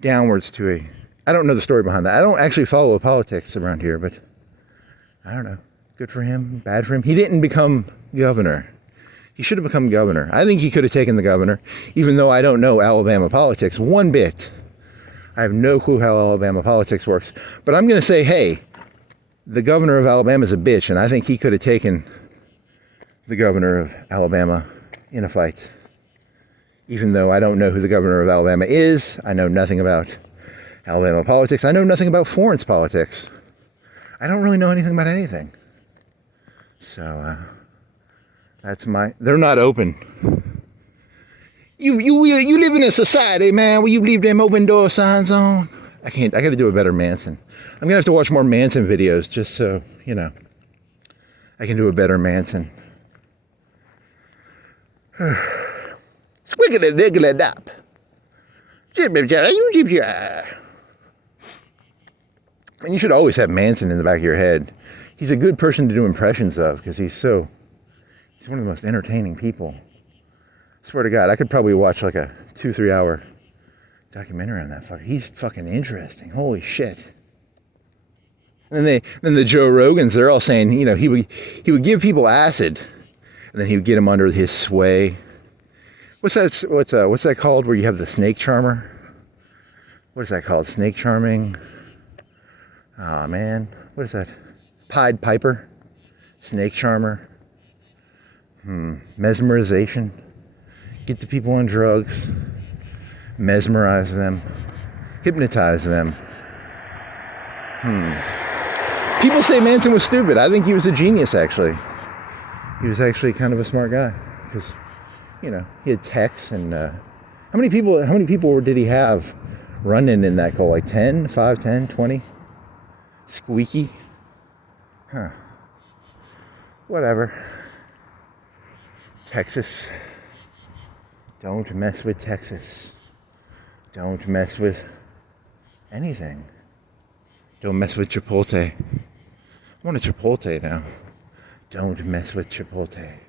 downwards to a... I don't know the story behind that. I don't actually follow politics around here, but I don't know. Good for him, bad for him. He didn't become governor. He should have become governor. I think he could have taken the governor, even though I don't know Alabama politics one bit. I have no clue how Alabama politics works. But I'm going to say, hey, the governor of Alabama is a bitch, and I think he could have taken the governor of Alabama in a fight. Even though I don't know who the governor of Alabama is, I know nothing about Alabama politics. I know nothing about Florence politics. I don't really know anything about anything. So, that's they're not open. You live in a society, man, where you leave them open door signs on. I gotta do a better Manson. I'm gonna have to watch more Manson videos just so, I can do a better Manson. Squiggly diggly dop. And you should always have Manson in the back of your head. He's a good person to do impressions of because he's one of the most entertaining people. I swear to God, I could probably watch like a 2-3 hour documentary on that fucker. He's fucking interesting. Holy shit. And then the Joe Rogans, they're all saying, he would give people acid, and then he would get them under his sway. What's that called where you have the snake charmer? What is that called? Snake charming? Oh man, what is that? Pied Piper? Snake charmer? Mesmerization? Get the people on drugs, mesmerize them, hypnotize them. People say Manson was stupid. I think he was a genius, actually. He was actually kind of a smart guy because, he had texts and how many people did he have running in that cult? Like 10, 5, 10, 20? Squeaky? Whatever. Texas. Don't mess with Texas. Don't mess with anything. Don't mess with Chipotle. I want a Chipotle now. Don't mess with Chipotle.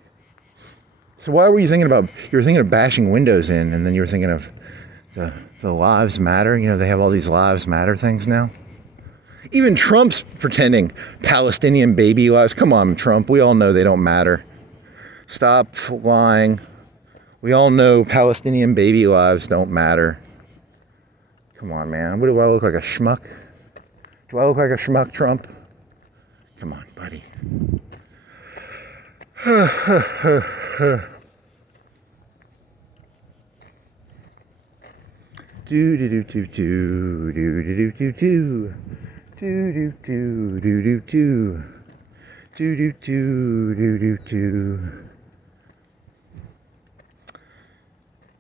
So why were you thinking of bashing windows in, and then you were thinking of the lives matter? They have all these lives matter things now. Even Trump's pretending Palestinian baby lives. Come on, Trump. We all know they don't matter. Stop lying. We all know Palestinian baby lives don't matter. Come on, man. What do I look like, a schmuck? Do I look like a schmuck, Trump? Come on, buddy. Do do do do do do do do do do do do do do do do do do do do.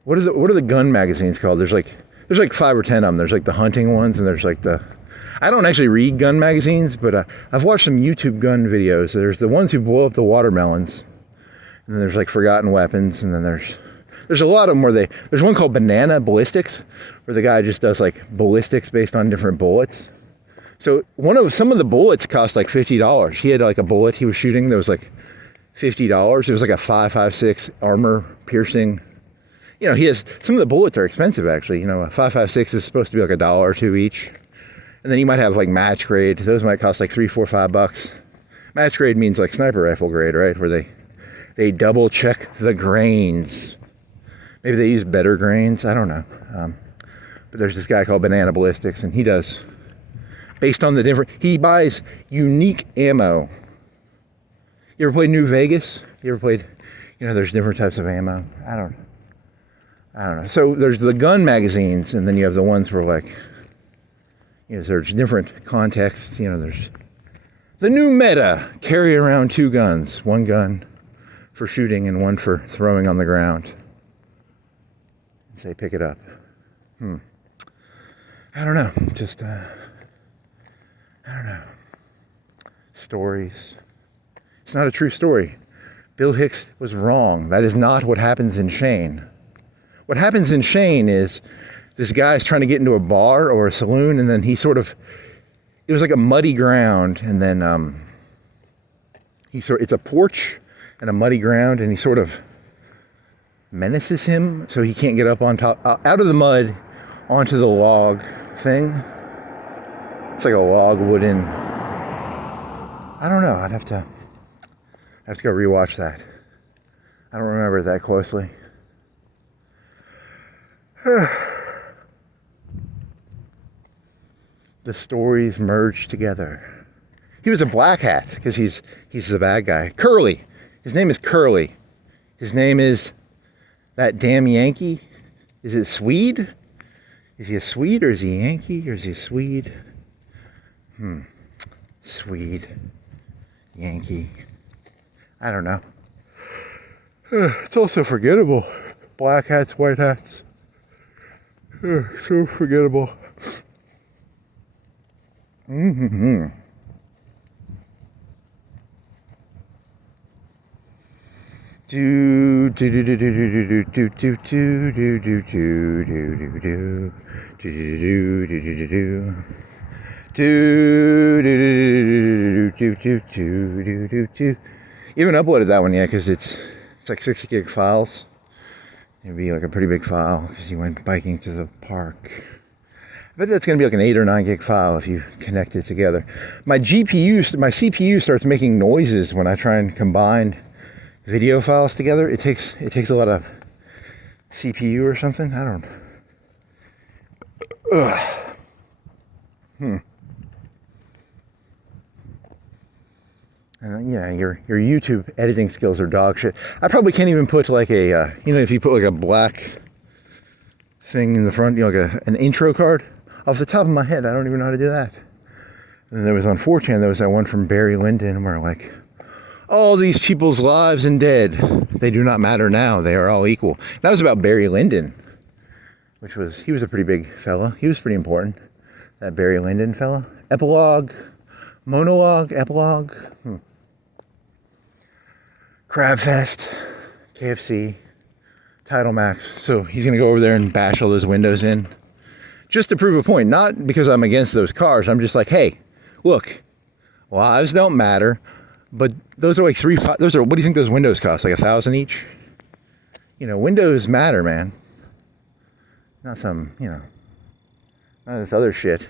What are the gun magazines called? There's like 5 or 10 of them. There's like the hunting ones, and there's like I don't actually read gun magazines, but I've watched some YouTube gun videos. There's the ones who blow up the watermelons, and then there's like forgotten weapons, and then there's a lot of them where there's one called Banana Ballistics, where the guy just does like ballistics based on different bullets. So some of the bullets cost like $50. He had like a bullet he was shooting that was like $50. It was like a 5.56 armor piercing. He has, some of the bullets are expensive actually. A 5.56 is supposed to be like $1 or $2 each. And then you might have like match grade. Those might cost like $3, $4, $5. Match grade means like sniper rifle grade, right? Where they double check the grains. Maybe they use better grains. I don't know. But there's this guy called Banana Ballistics, and he does, based on he buys unique ammo. You ever played New Vegas? You ever played, there's different types of ammo. I don't know. So there's the gun magazines, and then you have the ones where like, there's different contexts. There's the new meta, carry around 2 guns. 1 gun for shooting and 1 for throwing on the ground. And say, pick it up. I don't know. Just, I don't know. Stories. It's not a true story. Bill Hicks was wrong. That is not what happens in Shane. What happens in Shane is this guy's trying to get into a bar or a saloon, and then it was like a muddy ground, and then it's a porch and a muddy ground, and he sort of menaces him so he can't get up on top, out of the mud onto the log thing. It's like a log wooden, I don't know, I have to go rewatch that. I don't remember it that closely. The stories merge together. He was a black hat because he's the bad guy. Curly. His name is Curly. His name is that damn Yankee. Is it Swede? Is he a Swede or is he a Yankee or is he a Swede? Swede. Yankee. I don't know. It's also forgettable. Black hats, white hats. So forgettable. Do do do do do do do do do do do do do do do do. You haven't uploaded that one yet because it's like 60 gig files. It'd be like a pretty big file because you went biking to the park. I bet that's going to be like an 8 or 9 gig file if you connect it together. My CPU starts making noises when I try and combine video files together. It takes a lot of CPU or something. I don't. Yeah, your YouTube editing skills are dog shit. I probably can't even put like a if you put like a black thing in the front, like an intro card. Off the top of my head, I don't even know how to do that. And there was on 4chan, there was that one from Barry Lyndon where like, all these people's lives and dead, they do not matter now. They are all equal. That was about Barry Lyndon, he was a pretty big fella. He was pretty important. That Barry Lyndon fella. Epilogue, monologue, epilogue. Crabfest, KFC, Tidal Max. So he's gonna go over there and bash all those windows in, just to prove a point. Not because I'm against those cars. I'm just like, hey, look, lives don't matter. But those are like what do you think those windows cost? Like $1,000 each? Windows matter, man. Not some, not this other shit.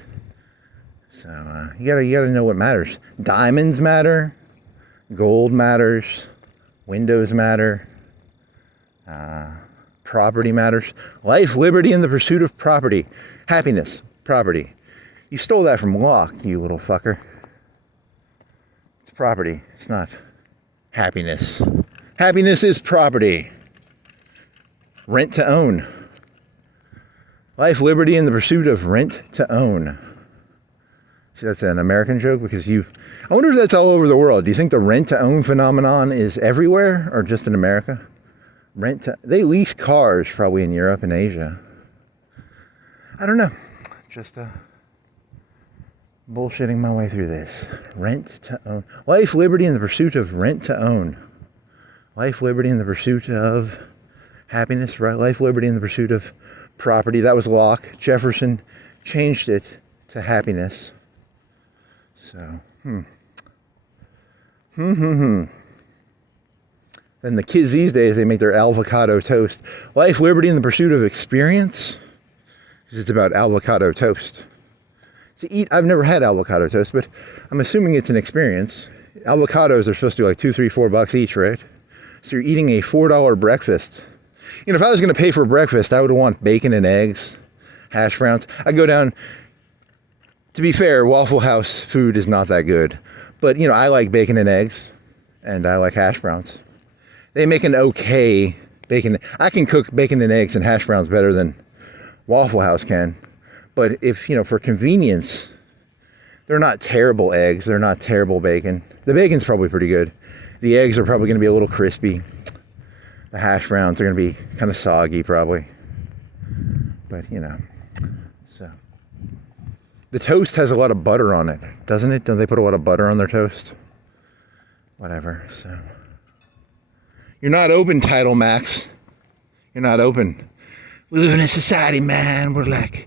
So you gotta know what matters. Diamonds matter. Gold matters. Windows matter. Property matters. Life, liberty, and the pursuit of property. Happiness, property. You stole that from Locke, you little fucker. Property. It's not happiness. Happiness is property. Rent to own. Life, liberty, and the pursuit of rent to own. See, that's an American joke because I wonder if that's all over the world. Do you think the rent to own phenomenon is everywhere or just in America? They lease cars probably in Europe and Asia. I don't know. Just bullshitting my way through this. Rent to own. Life, liberty, and the pursuit of rent to own. Life, liberty, and the pursuit of happiness. Right? Life, liberty, and the pursuit of property. That was Locke. Jefferson changed it to happiness. So, Then the kids these days, they make their avocado toast. Life, liberty, and the pursuit of experience. Because it's about avocado toast. I've never had avocado toast, but I'm assuming it's an experience. Avocados are supposed to be like $2, $3, $4 each, right? So you're eating a $4 breakfast. If I was going to pay for breakfast, I would want bacon and eggs, hash browns. I'd go down. To be fair, Waffle House food is not that good, but I like bacon and eggs, and I like hash browns. They make an okay bacon. I can cook bacon and eggs and hash browns better than Waffle House can. But if, for convenience, they're not terrible eggs. They're not terrible bacon. The bacon's probably pretty good. The eggs are probably going to be a little crispy. The hash browns are going to be kind of soggy probably. But, so. The toast has a lot of butter on it, doesn't it? Don't they put a lot of butter on their toast? Whatever, so. You're not open, Tidal Max. You're not open. We live in a society, man. We're like...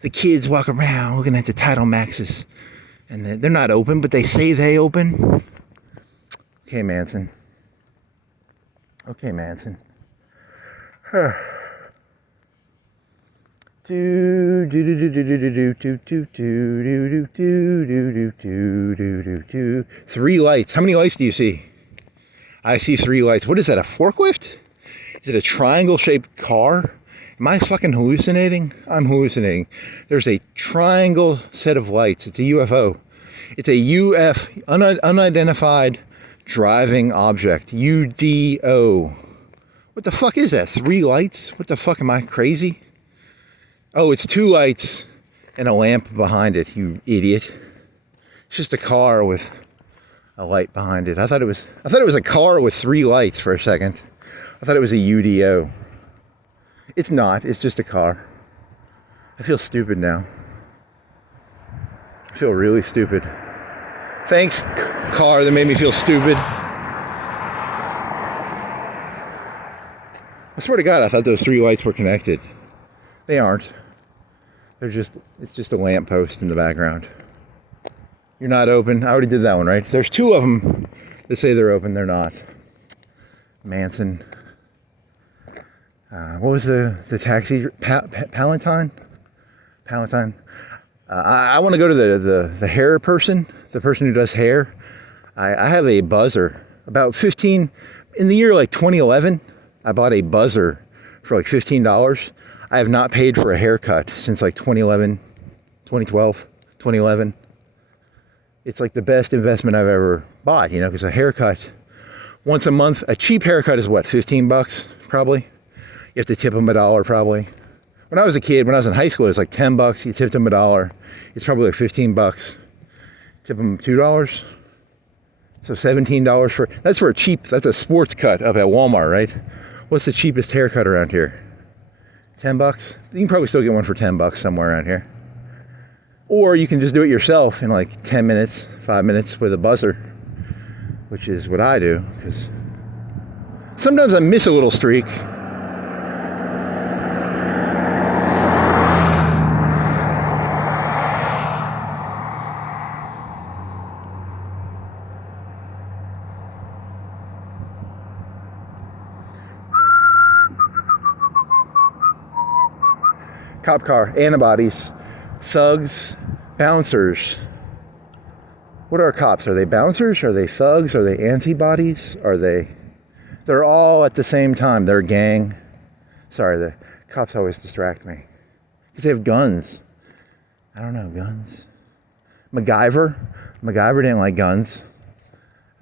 The kids walk around looking at the Tidal Maxes, and they're not open, but they say they open. Okay, Manson. Okay, Manson. Three lights. How many lights do you see? I see three lights. What is that, a forklift? Is it a triangle-shaped car? Am I fucking hallucinating? I'm hallucinating. There's a triangle set of lights. It's a UFO. It's a unidentified driving object. UDO. What the fuck is that? Three lights? What the fuck, am I crazy? Oh, it's two lights and a lamp behind it, you idiot. It's just a car with a light behind it. I thought it was a car with three lights for a second. I thought it was a UDO. It's not, it's just a car. I feel stupid now. I feel really stupid. Thanks, car that made me feel stupid. I swear to God, I thought those three lights were connected. They aren't. It's just a lamppost in the background. You're not open. I already did that one, right? There's two of them that say they're open. They're not. Manson. What was the taxi? Palatine? Palatine. I want to go to the hair person, the person who does hair. I have a buzzer. About 15, in the year like 2011, I bought a buzzer for like $15. I have not paid for a haircut since like 2011, 2012, 2011. It's like the best investment I've ever bought, you know, because a haircut once a month, a cheap haircut is what, 15 bucks probably? You have to tip them $1 probably. When I was a kid, when I was in high school, it was like 10 bucks, you tipped them $1. It's probably like 15 bucks. Tip them $2. So $17 that's for a cheap, that's a sports cut up at Walmart, right? What's the cheapest haircut around here? 10 bucks? You can probably still get one for 10 bucks somewhere around here. Or you can just do it yourself in like 10 minutes, 5 minutes with a buzzer, which is what I do, because sometimes I miss a little streak. Cop car, antibodies, thugs, bouncers. What are cops? Are they bouncers? Are they thugs? Are they antibodies? They're all at the same time. They're a gang. Sorry, the cops always distract me. Because they have guns. I don't know, guns. MacGyver didn't like guns.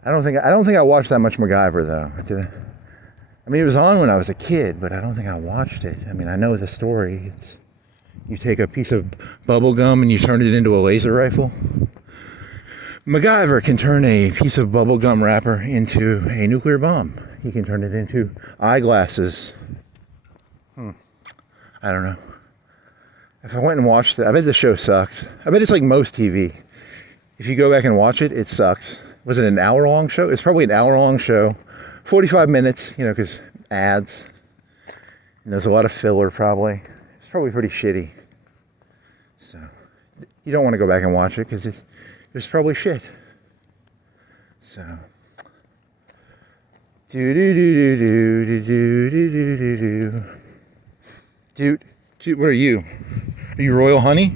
I don't think I watched that much MacGyver though. I mean, it was on when I was a kid, but I don't think I watched it. I mean, I know the story. You take a piece of bubble gum and you turn it into a laser rifle. MacGyver can turn a piece of bubble gum wrapper into a nuclear bomb. He can turn it into eyeglasses. I don't know. If I went and watched it, I bet the show sucks. I bet it's like most TV. If you go back and watch it, it sucks. Was it an hour-long show? It's probably an hour-long show. 45 minutes, you know, because ads. And there's a lot of filler probably. It's probably pretty shitty. So, you don't want to go back and watch it because it's probably shit. So, Dude, what are you? Are you Royal Honey?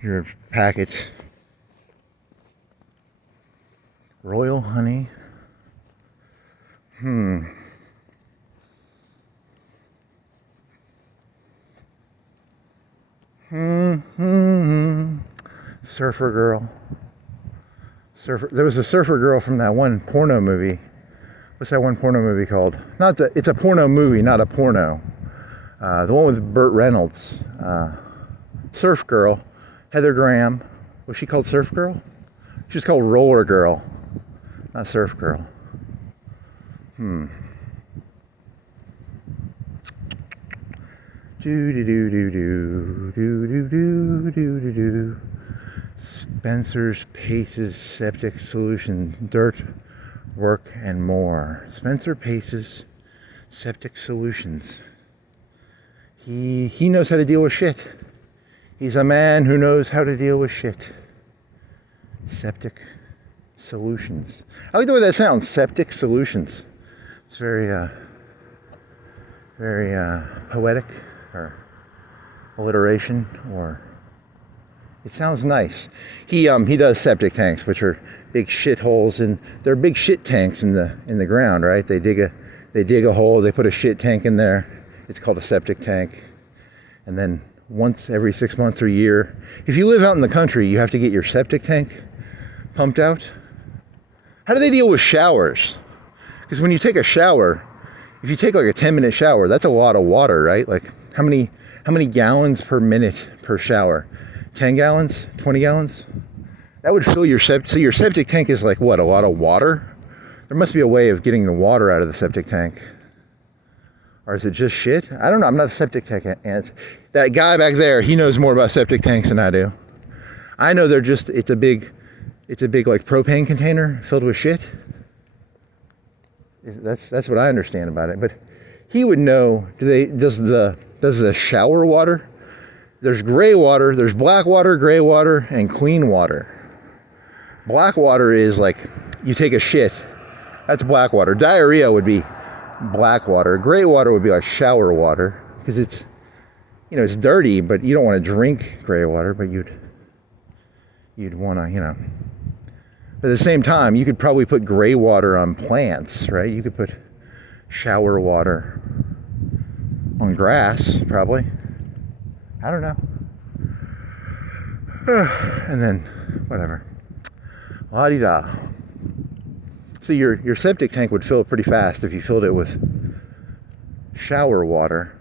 Your package. Royal Honey. Surfer girl. There was a surfer girl from that one porno movie. What's that one porno movie called? It's a porno movie, not a porno. The one with Burt Reynolds. Surf Girl. Heather Graham. Was she called Surf Girl? She was called Roller Girl. Not Surf Girl. Spencer's Pace's Septic Solutions, Dirt, Work, and More. Spencer Pace's Septic Solutions. He knows how to deal with shit. He's a man who knows how to deal with shit. Septic solutions. I like the way that sounds, septic solutions. It's very poetic, or alliteration, or it sounds nice. He does septic tanks, which are big shit holes, and they're big shit tanks in the ground, right? They dig a hole, they put a shit tank in there. It's called a septic tank. And then once every 6 months or a year, if you live out in the country, you have to get your septic tank pumped out. How do they deal with showers? Because when you take a shower, if you take like a 10-minute shower, that's a lot of water, right? Like how many gallons per minute per shower? 10 gallons? 20 gallons? That would fill your septic. So your septic tank is like what, a lot of water? There must be a way of getting the water out of the septic tank. Or is it just shit? I don't know. I'm not a septic tank ant. That guy back there, he knows more about septic tanks than I do. I know they're just, it's a big like propane container filled with shit. That's what I understand about it. But he would know, does the shower water, there's gray water, there's black water, gray water, and clean water. Black water is like, you take a shit, that's black water. Diarrhea would be black water. Gray water would be like shower water, because it's, it's dirty, but you don't want to drink gray water, but you'd want to, But at the same time, you could probably put gray water on plants, right? You could put shower water on grass, probably. I don't know. And then, whatever. La-di-da. So your septic tank would fill pretty fast if you filled it with shower water.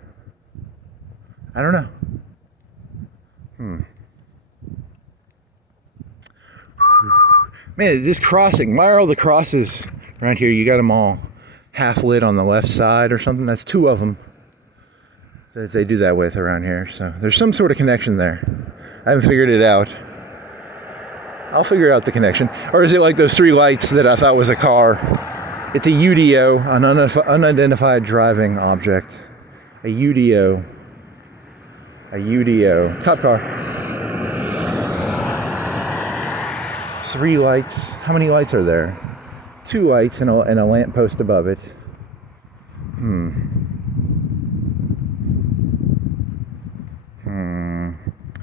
I don't know. Man, this crossing, why are all the crosses around here? You got them all half lit on the left side or something? That's two of them that they do that with around here. So there's some sort of connection there. I haven't figured it out. I'll figure out the connection. Or is it like those three lights that I thought was a car? It's a UDO, an unidentified driving object. A UDO. A UDO. Cop car. Three lights. How many lights are there? Two lights and a lamppost above it.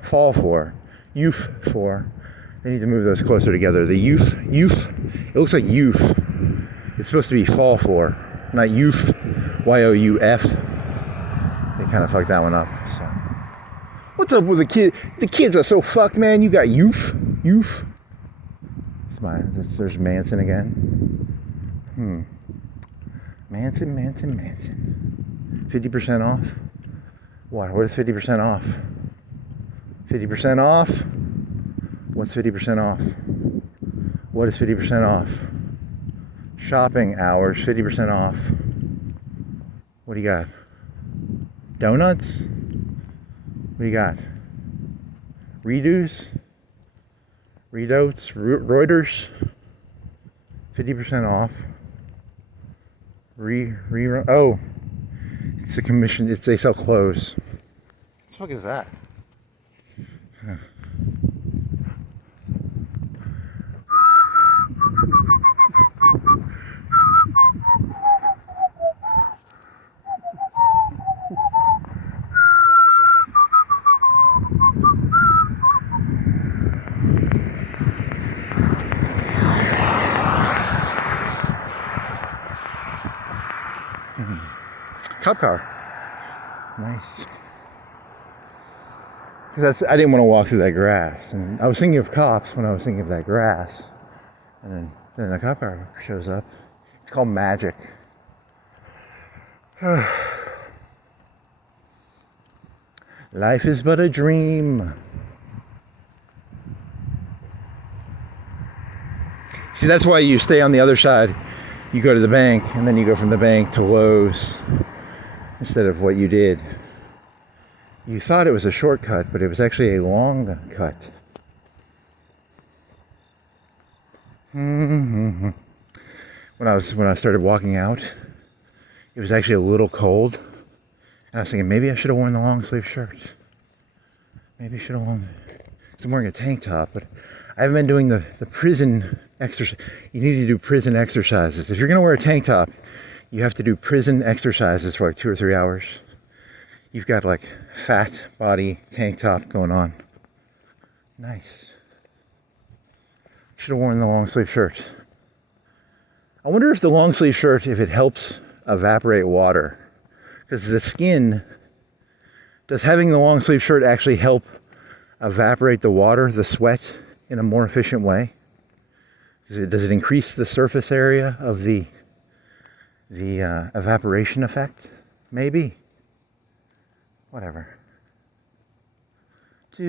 Fall for. Youth for. They need to move those closer together. The youth. It looks like youth. It's supposed to be fall for, not youth. Y-O-U-F. They kind of fucked that one up. So, what's up with the kid? The kids are so fucked, man. You got youth. There's Manson again. Manson. 50% off. What is 50% off? 50% off? What's 50% off? What is 50% off? Shopping hours, 50% off. What do you got? Donuts? What do you got? Redos? Reuters? 50% off. Rerun. Oh, it's a commission. They sell clothes. What the fuck is that? Huh. Cop car. Nice. Because I didn't want to walk through that grass. And I was thinking of cops when I was thinking of that grass. And then a cop car shows up. It's called magic. Life is but a dream. See, that's why you stay on the other side. You go to the bank, and then you go from the bank to Lowe's. Instead of what you did. You thought it was a shortcut, but it was actually a long cut. When I started walking out, it was actually a little cold. And I was thinking, maybe I should have worn the long sleeve shirt. Maybe I should have worn, because I'm wearing a tank top, but I haven't been doing the prison exercise. You need to do prison exercises. If you're going to wear a tank top, you have to do prison exercises for like 2 or 3 hours. You've got like fat body tank top going on. Nice. Should have worn the long sleeve shirt. I wonder if the long sleeve shirt, if it helps evaporate water. Because the skin, does having the long sleeve shirt actually help evaporate the water, the sweat, in a more efficient way? Does it increase the surface area of the evaporation effect? Maybe. Whatever. Is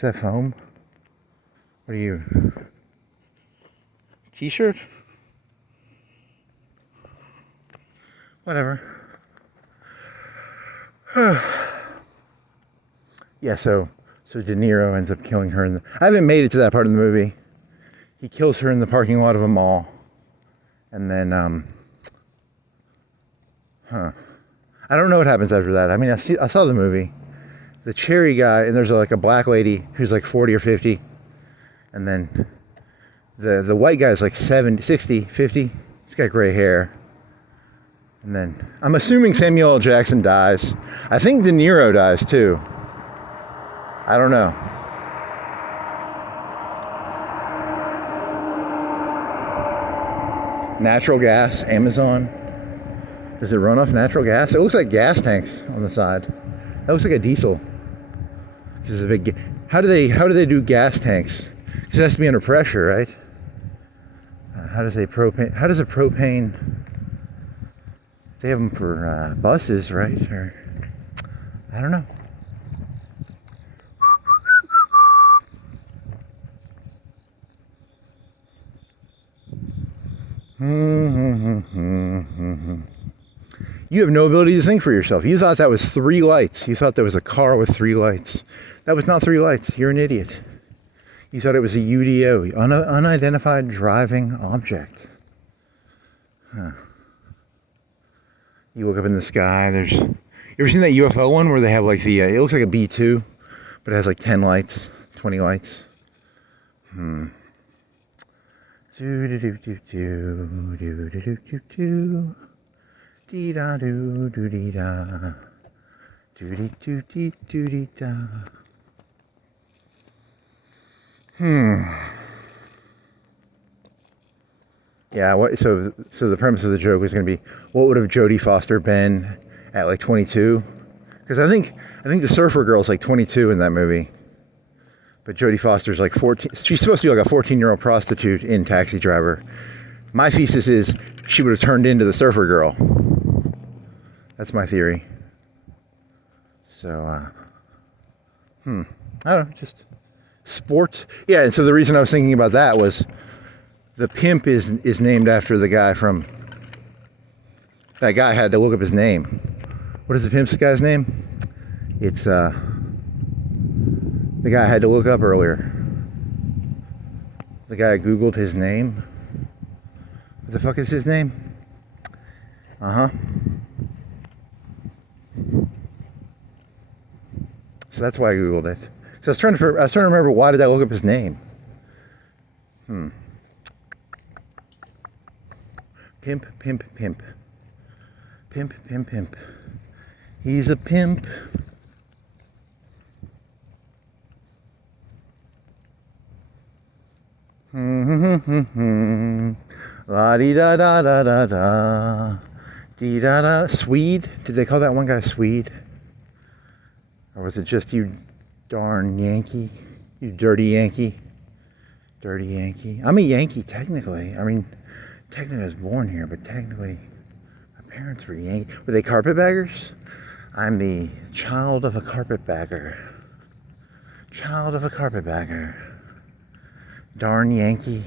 that foam? What are you? T-shirt? Whatever. Yeah, so De Niro ends up killing her I haven't made it to that part of the movie. He kills her in the parking lot of a mall. And then, I don't know what happens after that. I mean, I saw the movie. The cherry guy, and there's like a black lady who's like 40 or 50. And then the white guy's like 70, 60, 50. He's got gray hair. And then, I'm assuming Samuel L. Jackson dies. I think De Niro dies too. I don't know. Natural gas, Amazon. Does it run off natural gas? It looks like gas tanks on the side. That looks like a diesel. This is a big. How do they do gas tanks? Because it has to be under pressure, right? How does a propane? They have them for buses, right? Or I don't know. You have no ability to think for yourself. You thought that was 3 lights. You thought there was a car with 3 lights. That was not 3 lights. You're an idiot. You thought it was a UDO, unidentified driving object. Huh. You look up in the sky. You ever seen that UFO one where they have like it looks like a B2, but it has like 10 lights, 20 lights. Do do do do do do do do do do. Dee da do do dee da. Do dee do dee do dee da. Yeah, so the premise of the joke was going to be, what would have Jodie Foster been at like 22? Because I think the surfer girl's like 22 in that movie. But Jodie Foster's like 14. She's supposed to be like a 14-year-old prostitute in Taxi Driver. My thesis is she would have turned into the surfer girl. That's my theory. So, I don't know, just sport. Yeah, and so the reason I was thinking about that was the pimp is named after the guy from... That guy had to look up his name. What is the pimp's guy's name? It's, the guy I had to look up earlier. The guy Googled his name. What the fuck is his name? So that's why I Googled it. So I was trying to remember, why did I look up his name? Pimp, pimp, pimp. Pimp, pimp, pimp. He's a pimp. La di da da da da da. Dee da da. Swede? Did they call that one guy Swede? Or was it just you darn Yankee? You dirty Yankee? Dirty Yankee. I'm a Yankee, technically. I mean, technically I was born here, but technically my parents were Yankee. Were they carpetbaggers? I'm the child of a carpetbagger. Child of a carpetbagger. Darn Yankee.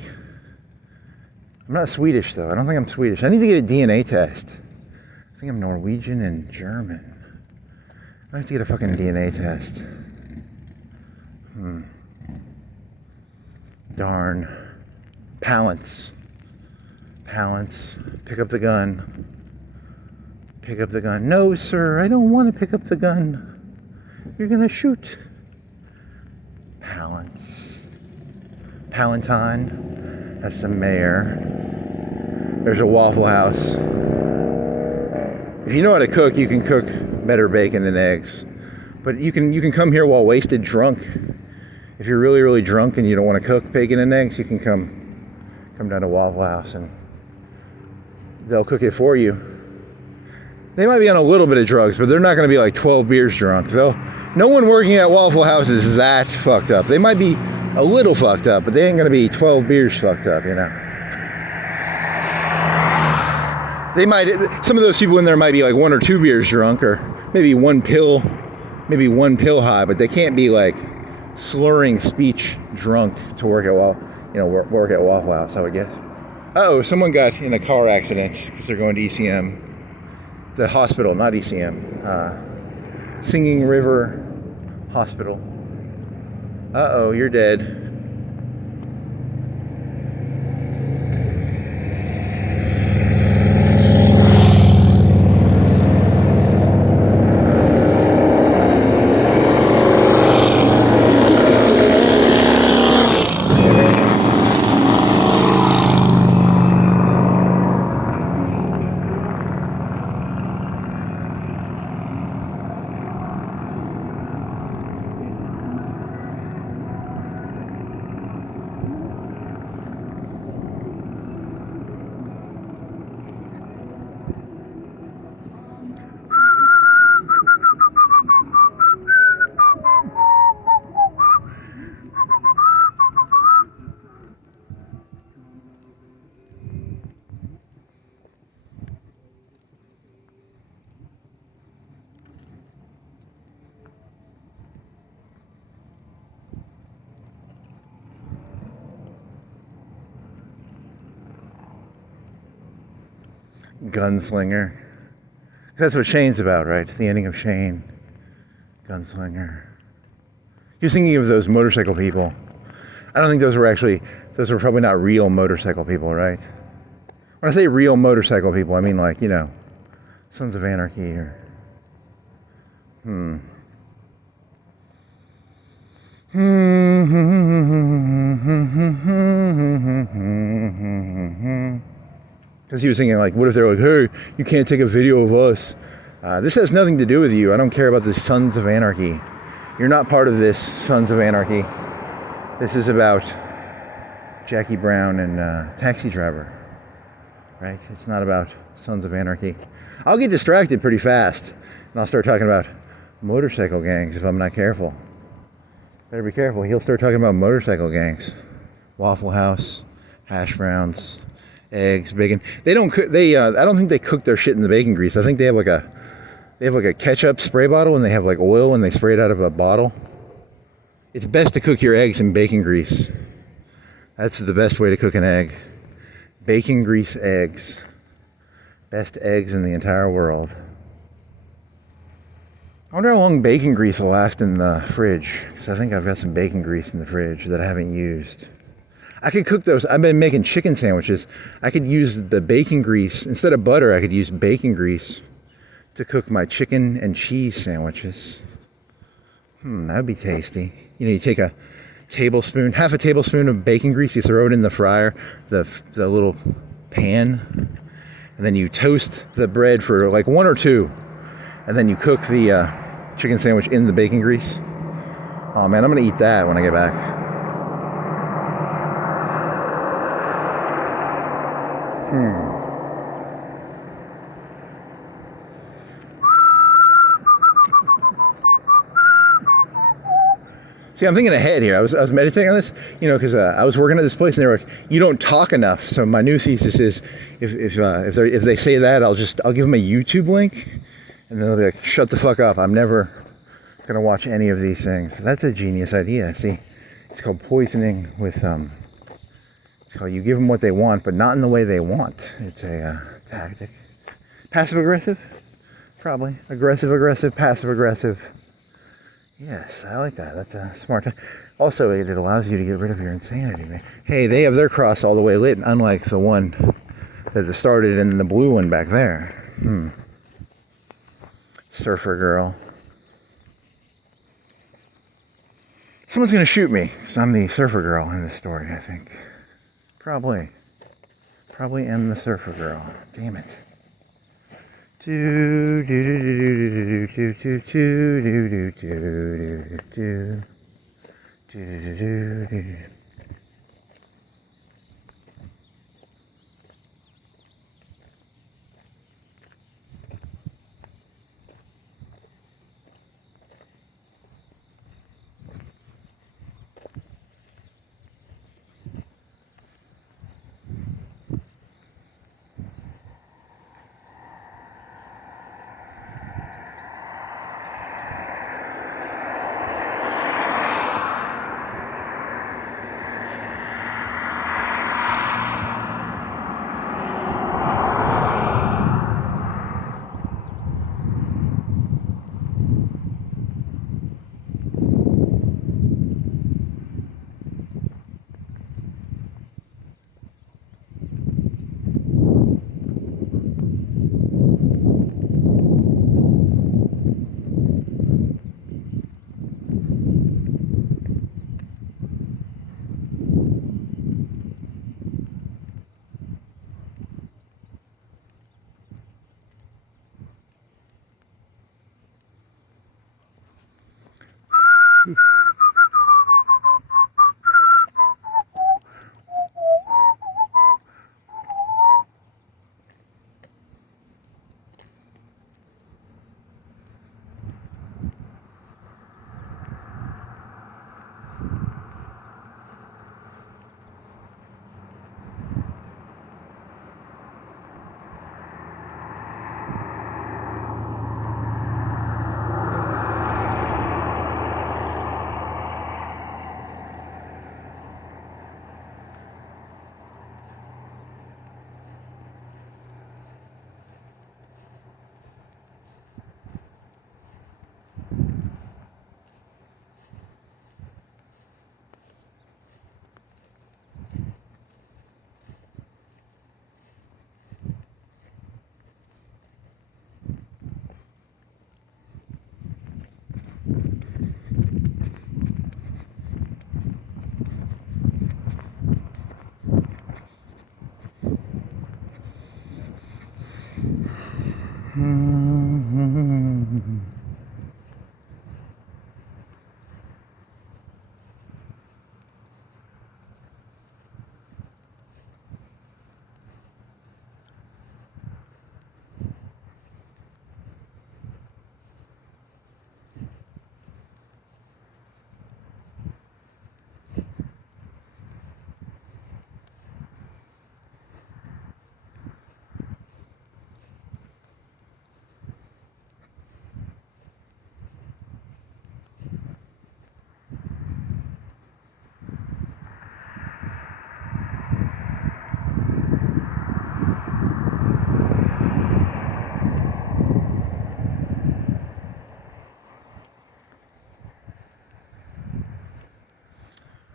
I'm not Swedish, though. I don't think I'm Swedish. I need to get a DNA test. I think I'm Norwegian and German. I have to get a fucking DNA test. Darn. Palance. Pick up the gun. Pick up the gun. No, sir, I don't want to pick up the gun. You're gonna shoot. Palantine. That's the mayor. There's a Waffle House. If you know how to cook, you can cook better bacon than eggs. But you can come here while wasted drunk. If you're really, really drunk and you don't want to cook bacon and eggs, you can come down to Waffle House and they'll cook it for you. They might be on a little bit of drugs, but they're not going to be like 12 beers drunk. No one working at Waffle House is that fucked up. They might be a little fucked up, but they ain't going to be 12 beers fucked up, you know. They might, some of those people in there might be like 1 or 2 beers drunk, or maybe one pill high, but they can't be like slurring speech drunk to work at Waffle House, I would guess. Uh-oh, someone got in a car accident because they're going to ECM. The hospital, not ECM. Singing River Hospital. Uh-oh, you're dead. Gunslinger. That's what Shane's about, right? The ending of Shane. Gunslinger. He was thinking of those motorcycle people. I don't think those were probably not real motorcycle people, right? When I say real motorcycle people, I mean like, Sons of Anarchy or... Because he was thinking like, what if they're like, hey, you can't take a video of us. This has nothing to do with you. I don't care about the Sons of Anarchy. You're not part of this Sons of Anarchy. This is about Jackie Brown and Taxi Driver, right? It's not about Sons of Anarchy. I'll get distracted pretty fast, and I'll start talking about motorcycle gangs if I'm not careful. Better be careful. He'll start talking about motorcycle gangs. Waffle House, hash browns, eggs, bacon. They don't cook. I don't think they cook their shit in the bacon grease. I think they have like a ketchup spray bottle, and they have like oil, and they spray it out of a bottle. It's best to cook your eggs in bacon grease. That's the best way to cook an egg. Bacon grease eggs. Best eggs in the entire world. I wonder how long bacon grease will last in the fridge, because I think I've got some bacon grease in the fridge that I haven't used. I could cook those. I've been making chicken sandwiches. I could use the bacon grease. Instead of butter, I could use bacon grease to cook my chicken and cheese sandwiches. That would be tasty. You take a tablespoon, half a tablespoon of bacon grease, you throw it in the fryer, the little pan, and then you toast the bread for like 1 or 2, and then you cook the chicken sandwich in the bacon grease. Oh man, I'm gonna eat that when I get back. See, I'm thinking ahead here. I was meditating on this, because I was working at this place, and they were like, "You don't talk enough." So my new thesis is, if they say that, I'll give them a YouTube link, and then they'll be like, "Shut the fuck up! I'm never gonna watch any of these things." That's a genius idea. See, it's called poisoning with It's called you give them what they want, but not in the way they want. It's a tactic. Passive aggressive, probably aggressive, passive aggressive. Yes, I like that. That's a smart. Also, it allows you to get rid of your insanity, man. Hey, they have their cross all the way lit, unlike the one that started in the blue one back there. surfer girl. Someone's gonna shoot me because I'm the surfer girl in this story, I think. Probably am the surfer girl. Damn it. Do do do do do do do do do do do do do.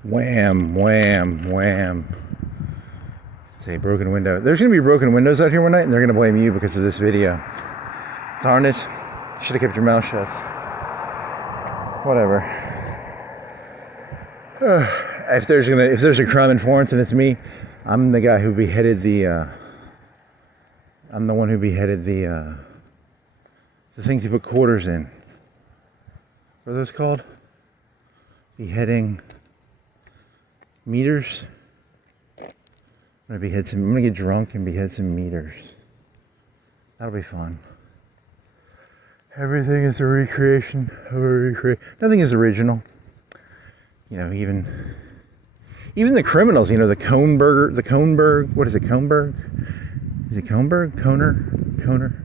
Wham, wham, wham. Say broken window. There's going to be broken windows out here one night, and they're going to blame you because of this video. Darn it. Should have kept your mouth shut. Whatever. If there's a crime in Florence and it's me, I'm the guy who beheaded I'm the one who beheaded the things you put quarters in. What are those called? Beheading meters. I'm gonna get drunk and behead some meters. That'll be fun. Everything is a recreation of a recreation. Nothing is original. You know, even the criminals. You know, the Kohnberg. What is it? Kohnberg? Is it Kohnberg? Kohner?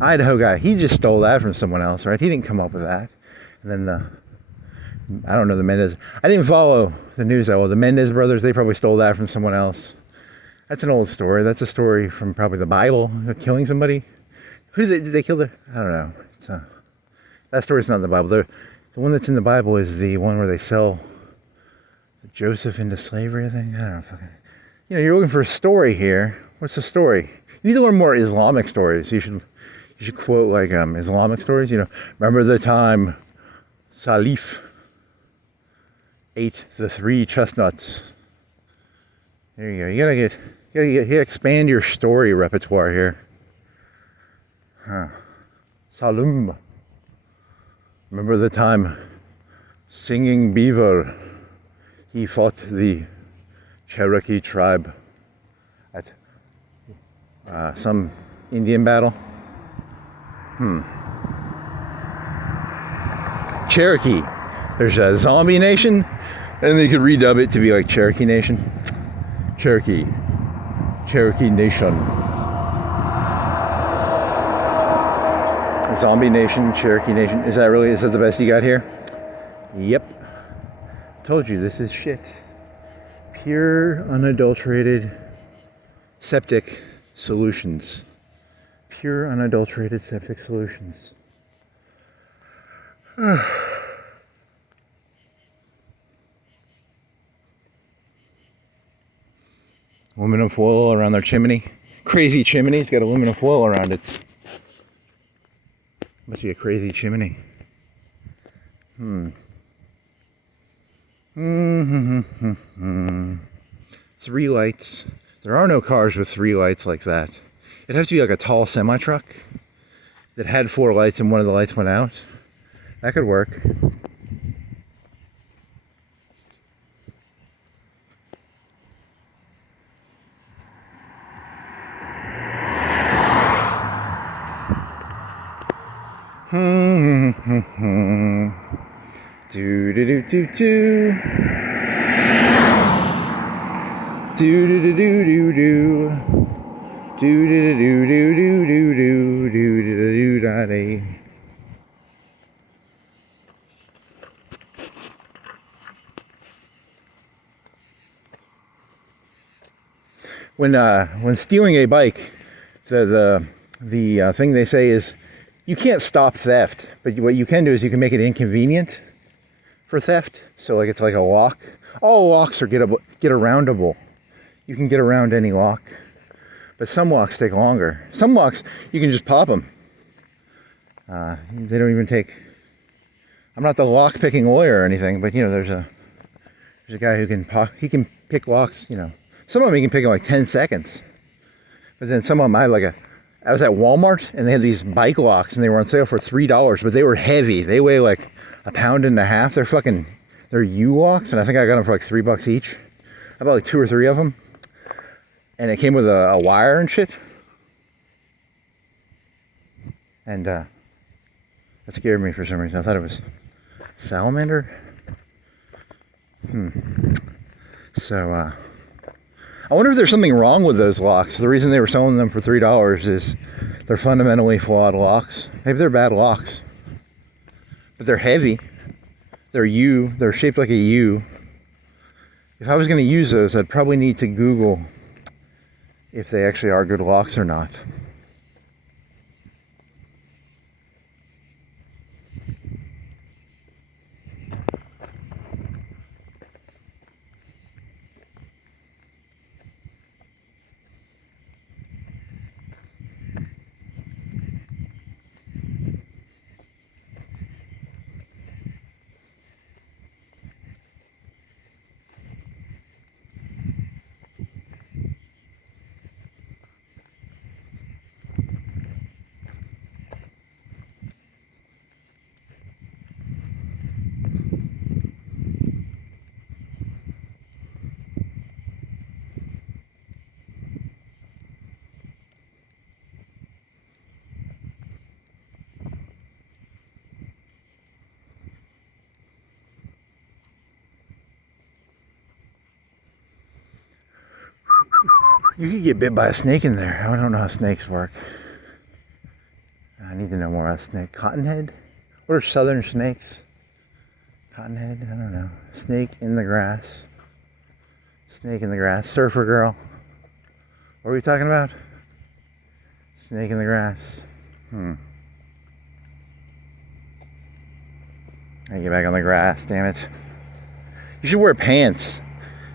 Idaho guy. He just stole that from someone else, right? He didn't come up with that. And then I don't know, the Mendez. I didn't follow the news that well. The Mendez brothers, they probably stole that from someone else. That's an old story. That's a story from probably the Bible, killing somebody. Who did they kill? I don't know. That story's not in the Bible. The one that's in the Bible is the one where they sell Joseph into slavery, I think. I don't know. You know, you're looking for a story here. What's the story? You need to learn more Islamic stories. You You should quote like Islamic stories. Remember the time Salif ate the 3 chestnuts. There you go. You gotta expand your story repertoire here. Salum. Remember the time Singing Beaver, he fought the Cherokee tribe at some Indian battle. Cherokee. There's a Zombie Nation, and they could redub it to be like Cherokee Nation. Cherokee Nation. Zombie Nation, Cherokee Nation. Is that the best you got here? Yep. Told you, this is shit. Pure, unadulterated, septic solutions. Pure, unadulterated septic solutions. Aluminum foil around their chimney. Crazy chimney's got aluminum foil around it. Must be a crazy chimney. 3 lights. There are no cars with 3 lights like that. It'd have to be like a tall semi-truck that had 4 lights and one of the lights went out. That could work. Do do do do do. Do do do do do do. Do do do do do do do do do da da. When stealing a bike, the thing they say is you can't stop theft, but what you can do is you can make it inconvenient for theft. So like it's like a lock. All locks are get aroundable. You can get around any lock, but some locks take longer. Some locks you can just pop them. They don't even take. I'm not the lock picking lawyer or anything, but there's a guy who can pick locks. Some of them he can pick in like 10 seconds. But then some of them I was at Walmart and they had these bike locks and they were on sale for $3, but they were heavy. They weigh like 1.5 pounds. They're U-locks, and I think I got them for like $3 each. I bought like 2 or 3 of them. And it came with a wire and shit. And that scared me for some reason. I thought it was salamander. So, I wonder if there's something wrong with those locks. The reason they were selling them for $3 is they're fundamentally flawed locks. Maybe they're bad locks. But they're heavy. They're shaped like a U. If I was going to use those, I'd probably need to Google if they actually are good locks or not. You could get bit by a snake in there. I don't know how snakes work. I need to know more about snake. Cottonhead? What are southern snakes? Cottonhead? I don't know. Snake in the grass. Snake in the grass. Surfer girl. What are we talking about? Snake in the grass. I get back on the grass, damn it. You should wear pants.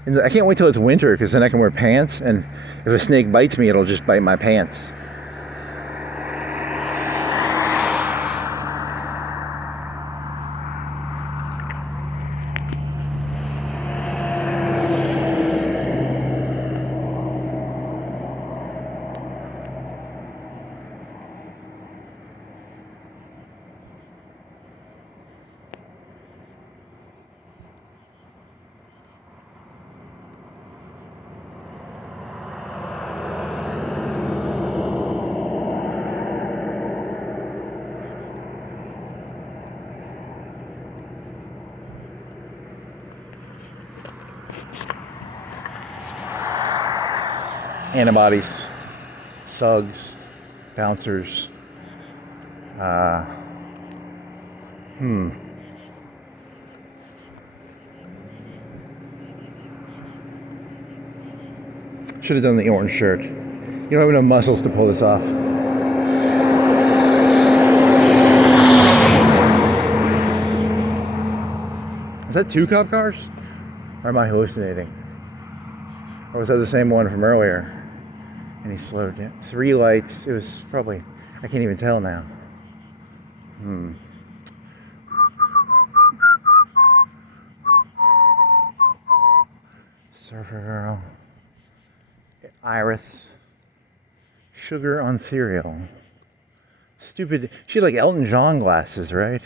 And I can't wait till it's winter because then I can wear pants, and if a snake bites me, it'll just bite my pants. antibodies, thugs, bouncers. Should have done the orange shirt. You don't have enough muscles to pull this off. Is that 2 cop cars? Or am I hallucinating? Or was that the same one from earlier? And he slowed down. 3 lights. It was probably, I can't even tell now. Surfer girl. Iris. Sugar on cereal. Stupid. She had like Elton John glasses, right?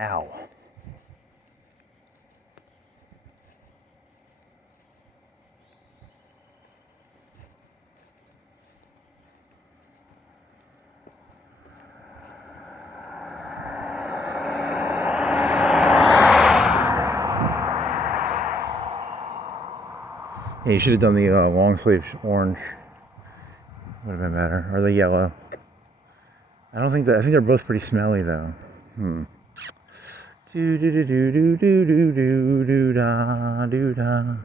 Ow. Yeah, you should have done the long sleeve orange. Would have been better. Or the yellow. I think they're both pretty smelly though. Do do do do do do do do do da do da.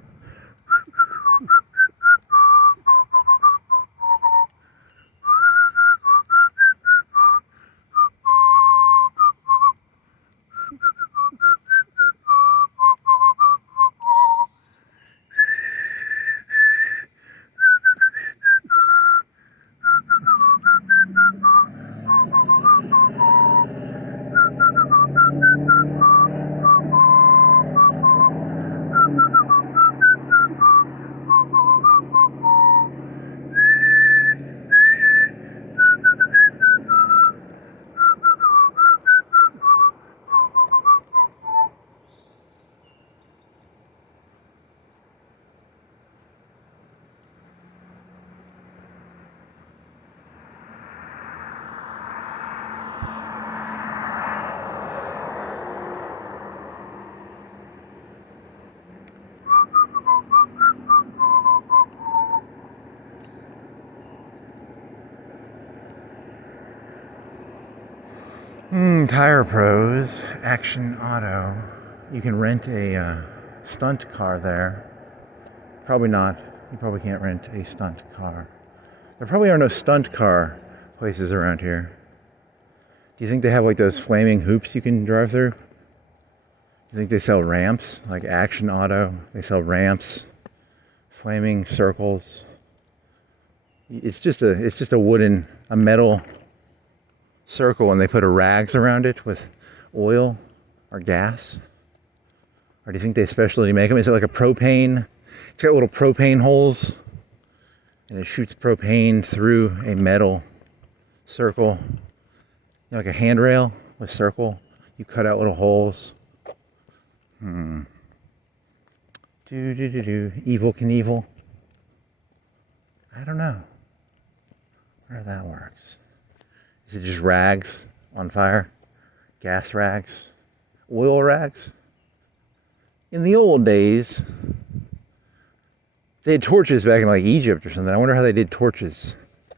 Tire Pros, Action Auto. You can rent a stunt car there. Probably not. You probably can't rent a stunt car. There probably are no stunt car places around here. Do you think they have like those flaming hoops you can drive through? Do you think they sell ramps? Like Action Auto, they sell ramps, flaming circles. It's just a metal circle, and they put a rags around it with oil or gas. Or do you think they specially make them? Is it like a propane? It's got little propane holes, and it shoots propane through a metal circle, like a handrail with circle. You cut out little holes. Evil Knievel. I don't know where that works. Is it just rags on fire? Gas rags? Oil rags? In the old days, they had torches back in like Egypt or something. I wonder how they did torches. I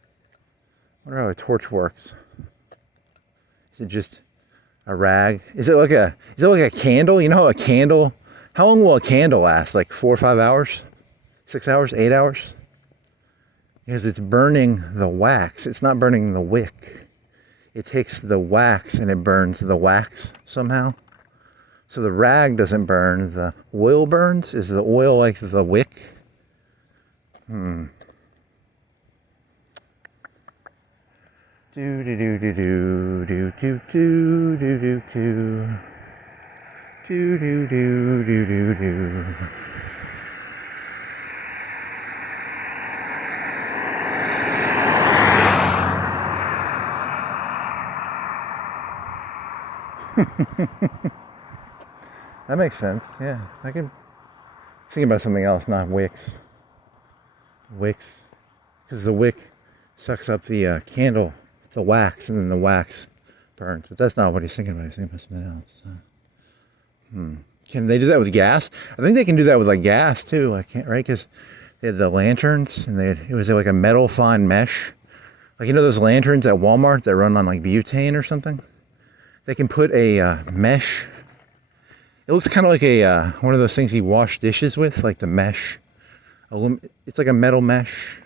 wonder how a torch works. Is it just a rag? Is it like a candle? You know, a candle. How long will a candle last? Like 4 or 5 hours? 6 hours? 8 hours? Because it's burning the wax. It's not burning the wick. It takes the wax and it burns the wax somehow. So the rag doesn't burn, the oil burns. Is the oil like the wick? Do do do do do do do do do do do do do do do do. That makes sense. Yeah, I can Thinking about something else, not wicks. Wicks, because the wick sucks up the candle, the wax, and then the wax burns. But that's not what he's thinking about. He's thinking about something else. Can they do that with gas? I think they can do that with like gas too. I can't, right? Because they had the lanterns, and it was like a metal fine mesh. Like, you know those lanterns at Walmart that run on like butane or something? They can put a mesh. It looks kind of like a one of those things you wash dishes with, like the mesh. It's like a metal mesh.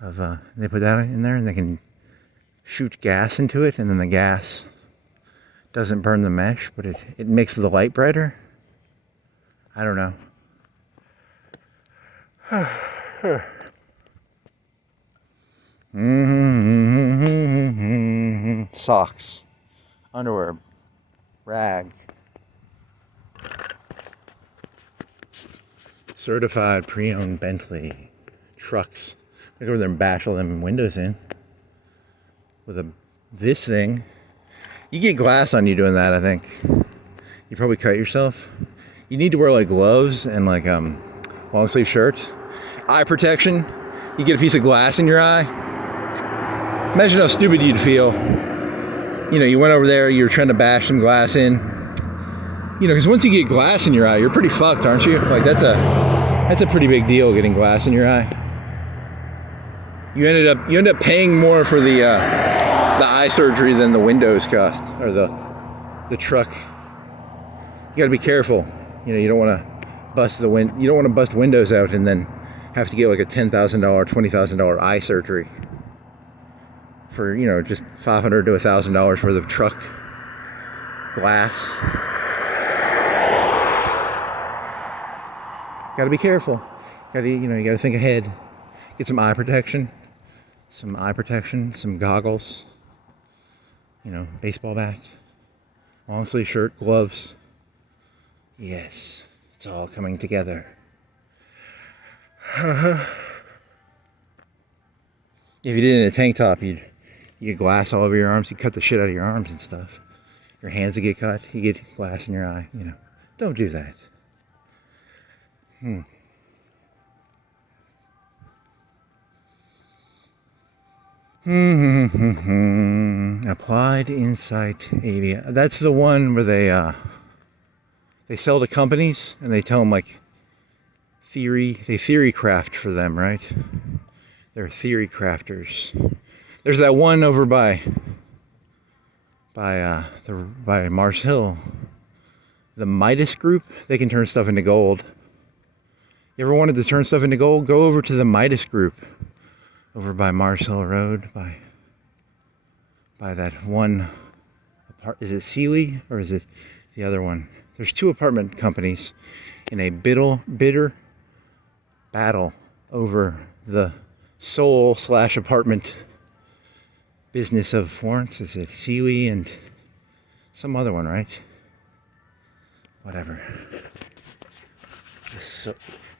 They put that in there, and they can shoot gas into it, and then the gas doesn't burn the mesh, but it makes the light brighter. I don't know. Socks, underwear, rag. Certified pre-owned Bentley trucks. I go over there and bash all them windows in with this thing. You get glass on you doing that, I think. You probably cut yourself. You need to wear like gloves and like long sleeve shirts. Eye protection. You get a piece of glass in your eye. Imagine how stupid you'd feel. You know, you went over there, you're trying to bash some glass in. You know, because once you get glass in your eye, you're pretty fucked, aren't you? Like that's a pretty big deal, getting glass in your eye. You end up paying more for the eye surgery than the windows cost, or the truck. You got to be careful. You know, you don't want to bust windows out and then have to get like a $10,000, $20,000 eye surgery for, you know, just $500 to $1,000 worth of truck glass. Got to be careful. You got to think ahead. Get some eye protection, some goggles. You know, baseball bat, long sleeve shirt, gloves. Yes, it's all coming together. If you did it in a tank top, you get glass all over your arms. You cut the shit out of your arms and stuff. Your hands would get cut. You get glass in your eye. You know, don't do that. Applied Insight AV. That's the one where they sell to companies and they tell them like they theory craft for them, right? They're theory crafters. There's that one over by Mars Hill, the Midas Group. They can turn stuff into gold. You ever wanted to turn stuff into gold? Go over to the Midas Group over by Mars Hill Road, by that one is it Sealy or is it the other one? There's two apartment companies in a bitter battle over the soul/apartment business of Florence. Is it Sealy and some other one, right? Whatever.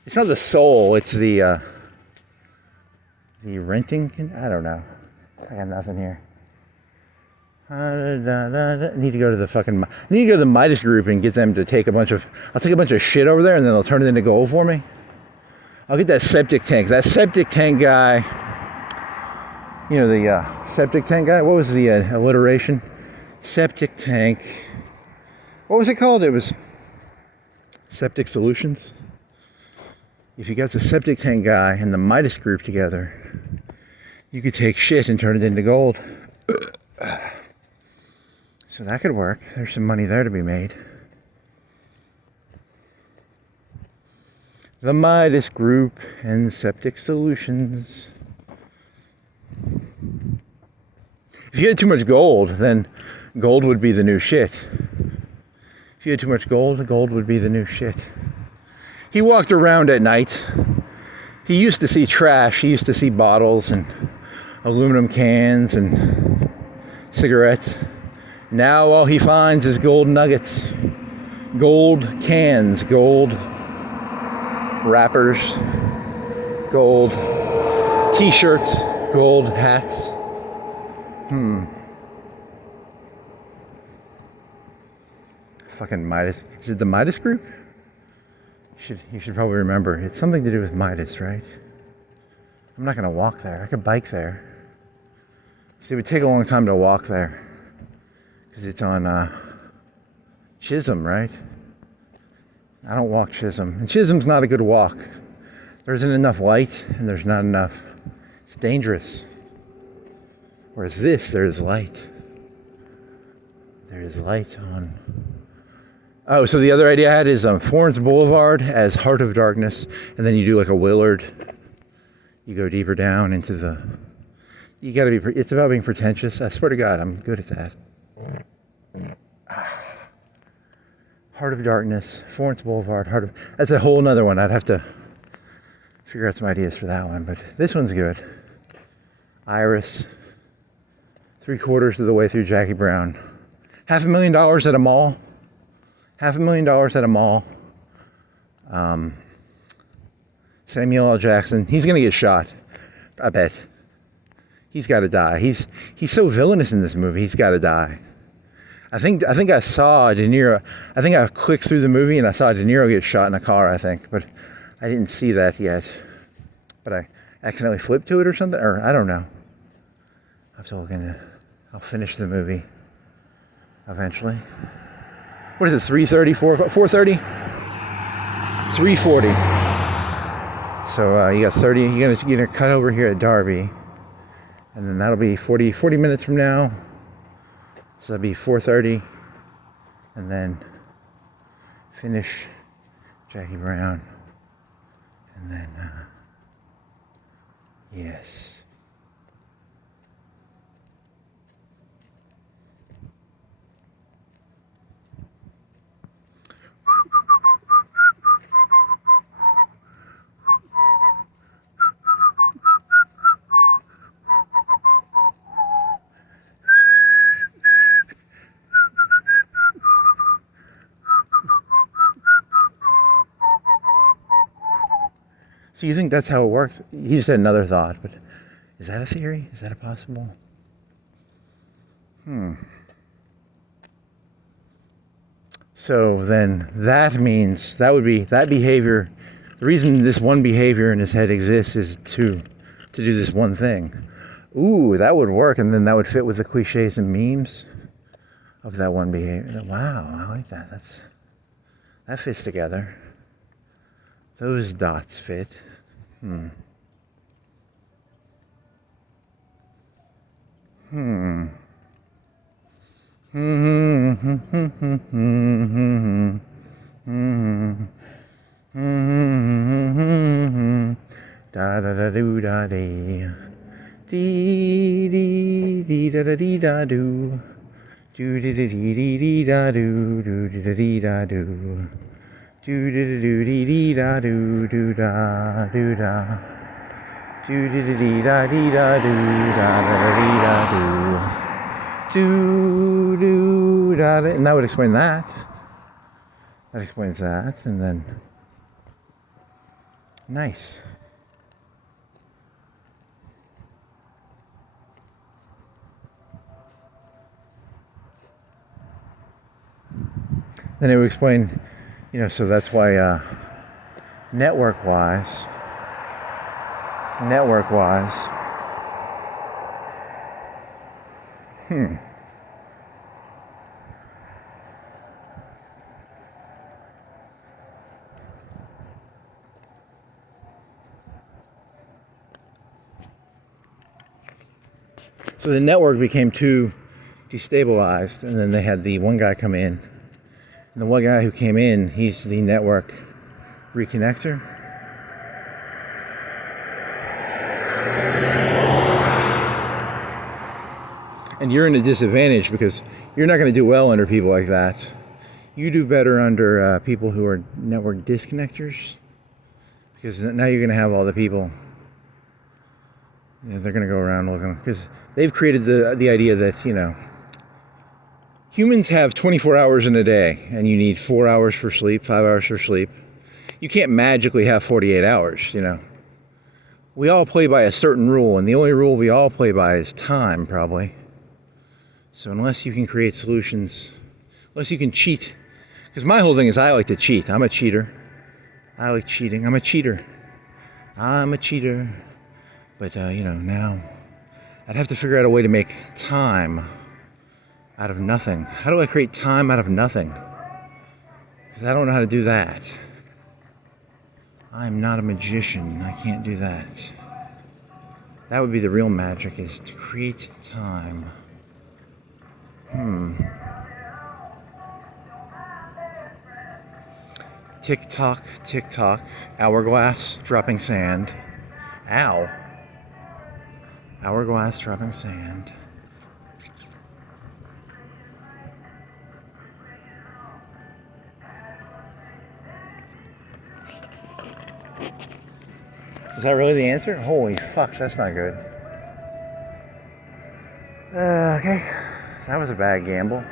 It's not the soul, it's the renting, I don't know. I got nothing here. I need to go to the Midas Group and get them to take a bunch of shit over there and then they'll turn it into gold for me. I'll get that septic tank. That septic tank guy, you know, the septic tank guy, what was the alliteration? Septic tank. What was it called? It was Septic Solutions. If you got the septic tank guy and the Midas Group together, you could take shit and turn it into gold. So that could work. There's some money there to be made. The Midas Group and Septic Solutions. If you had too much gold, then gold would be the new shit. If you had too much gold, gold would be the new shit. He walked around at night. He used to see trash. He used to see bottles and aluminum cans and cigarettes. Now all he finds is gold nuggets, gold cans, gold wrappers, gold t-shirts, gold hats. Fucking Midas. Is it the Midas Group? You should probably remember. It's something to do with Midas, right? I'm not going to walk there. I could bike there. Because it would take a long time to walk there. Because it's on Chisholm, right? I don't walk Chisholm. And Chisholm's not a good walk. There isn't enough light, and there's not enough. It's dangerous. Whereas this, there's light. There is light on. Oh, so the other idea I had is Florence Boulevard as Heart of Darkness, and then you do like a Willard. You go deeper down into the. You gotta be. It's about being pretentious. I swear to God, I'm good at that. Heart of Darkness, Florence Boulevard, Heart of. That's a whole nother one. I'd have to figure out some ideas for that one, but this one's good. Iris. 3/4 of the way through Jackie Brown. $500,000 at a mall. $500,000 at a mall. Samuel L. Jackson. He's gonna get shot. I bet. He's got to die. He's so villainous in this movie. He's got to die. I think I saw De Niro. I think I clicked through the movie and I saw De Niro get shot in a car. I think, but I didn't see that yet. But I accidentally flipped to it or something, or I don't know. I have to look into. I'll finish the movie eventually. What is it? 3:30, 4:30, 3:40. So you got 30. You're gonna cut over here at Derby, and then that'll be 40 minutes from now. So that'll be 4:30, and then finish Jackie Brown, and then yes. So you think that's how it works? You just had another thought, but is that a theory? Is that a possible? So then that means that would be that behavior. The reason this one behavior in his head exists is to do this one thing. Ooh, that would work, and then that would fit with the cliches and memes of that one behavior. Wow, I like that. That fits together. Those dots fit. Da da da do da dee. Dee dee dee da da dee da do. Do dee dee dee dee da do. Do dee dee dee da do. Do dee dee dee dee da do do da do da. Do dee dee dee da dee da do da da dee da do. Do do da da. And that would explain that. That explains that, and then nice. Then it would explain, so that's why network-wise, So the network became too destabilized, and then they had the one guy come in. And the one guy who came in, he's the network reconnector. And you're in a disadvantage because you're not going to do well under people like that. You do better under people who are network disconnectors, because now you're going to have all the people. They're going to go around looking, because they've created the idea that, humans have 24 hours in a day, and you need 4 hours for sleep, 5 hours for sleep. You can't magically have 48 hours, We all play by a certain rule, and the only rule we all play by is time, probably. So unless you can create solutions, unless you can cheat, because my whole thing is I like to cheat. I'm a cheater. I like cheating. I'm a cheater. I'm a cheater. But, now I'd have to figure out a way to make time out of nothing. How do I create time out of nothing? Because I don't know how to do that. I'm not a magician. I can't do that. That would be the real magic, is to create time. Tick tock, hourglass dropping sand. Ow. Hourglass dropping sand. Is that really the answer? Holy fuck, that's not good. Okay, that was a bad gamble.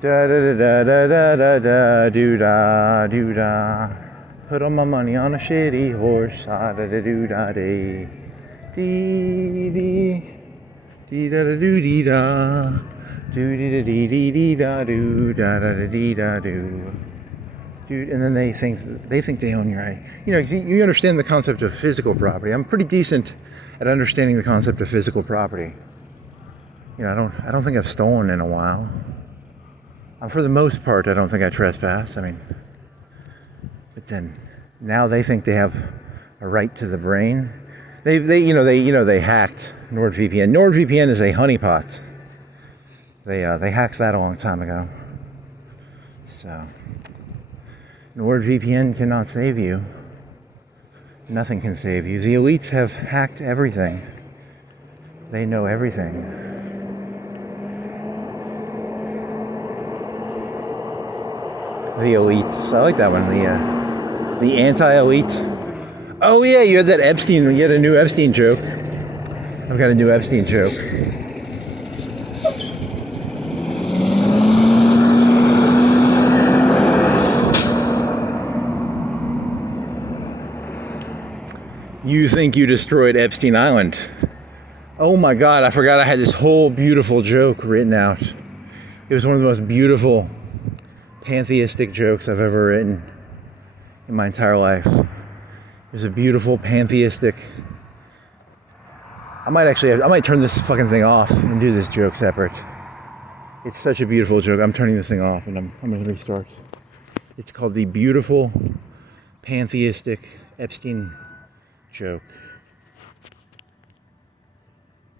Da da da da da da da do da do da. Put all my money on a shitty horse. Da da da do da dee dee dee da da do dee da do dee da dee dee dee da do da da da dee da do. Dude, and then they think they own your eye. You understand the concept of physical property. I'm pretty decent at understanding the concept of physical property. I don't think I've stolen in a while. For the most part, I don't think I trespass. But then now they think they have a right to the brain. They hacked NordVPN. NordVPN is a honeypot. They hacked that a long time ago. So NordVPN cannot save you. Nothing can save you. The elites have hacked everything. They know everything. The elites. I like that one. The anti-elite. Oh yeah, you had that Epstein. You had a new Epstein joke. I've got a new Epstein joke. You think you destroyed Epstein Island? Oh my God! I forgot I had this whole beautiful joke written out. It was one of the most beautiful pantheistic jokes I've ever written in my entire life. It was a beautiful pantheistic. I might turn this fucking thing off and do this joke separate. It's such a beautiful joke. I'm turning this thing off and I'm gonna restart. It's called the beautiful pantheistic Epstein joke.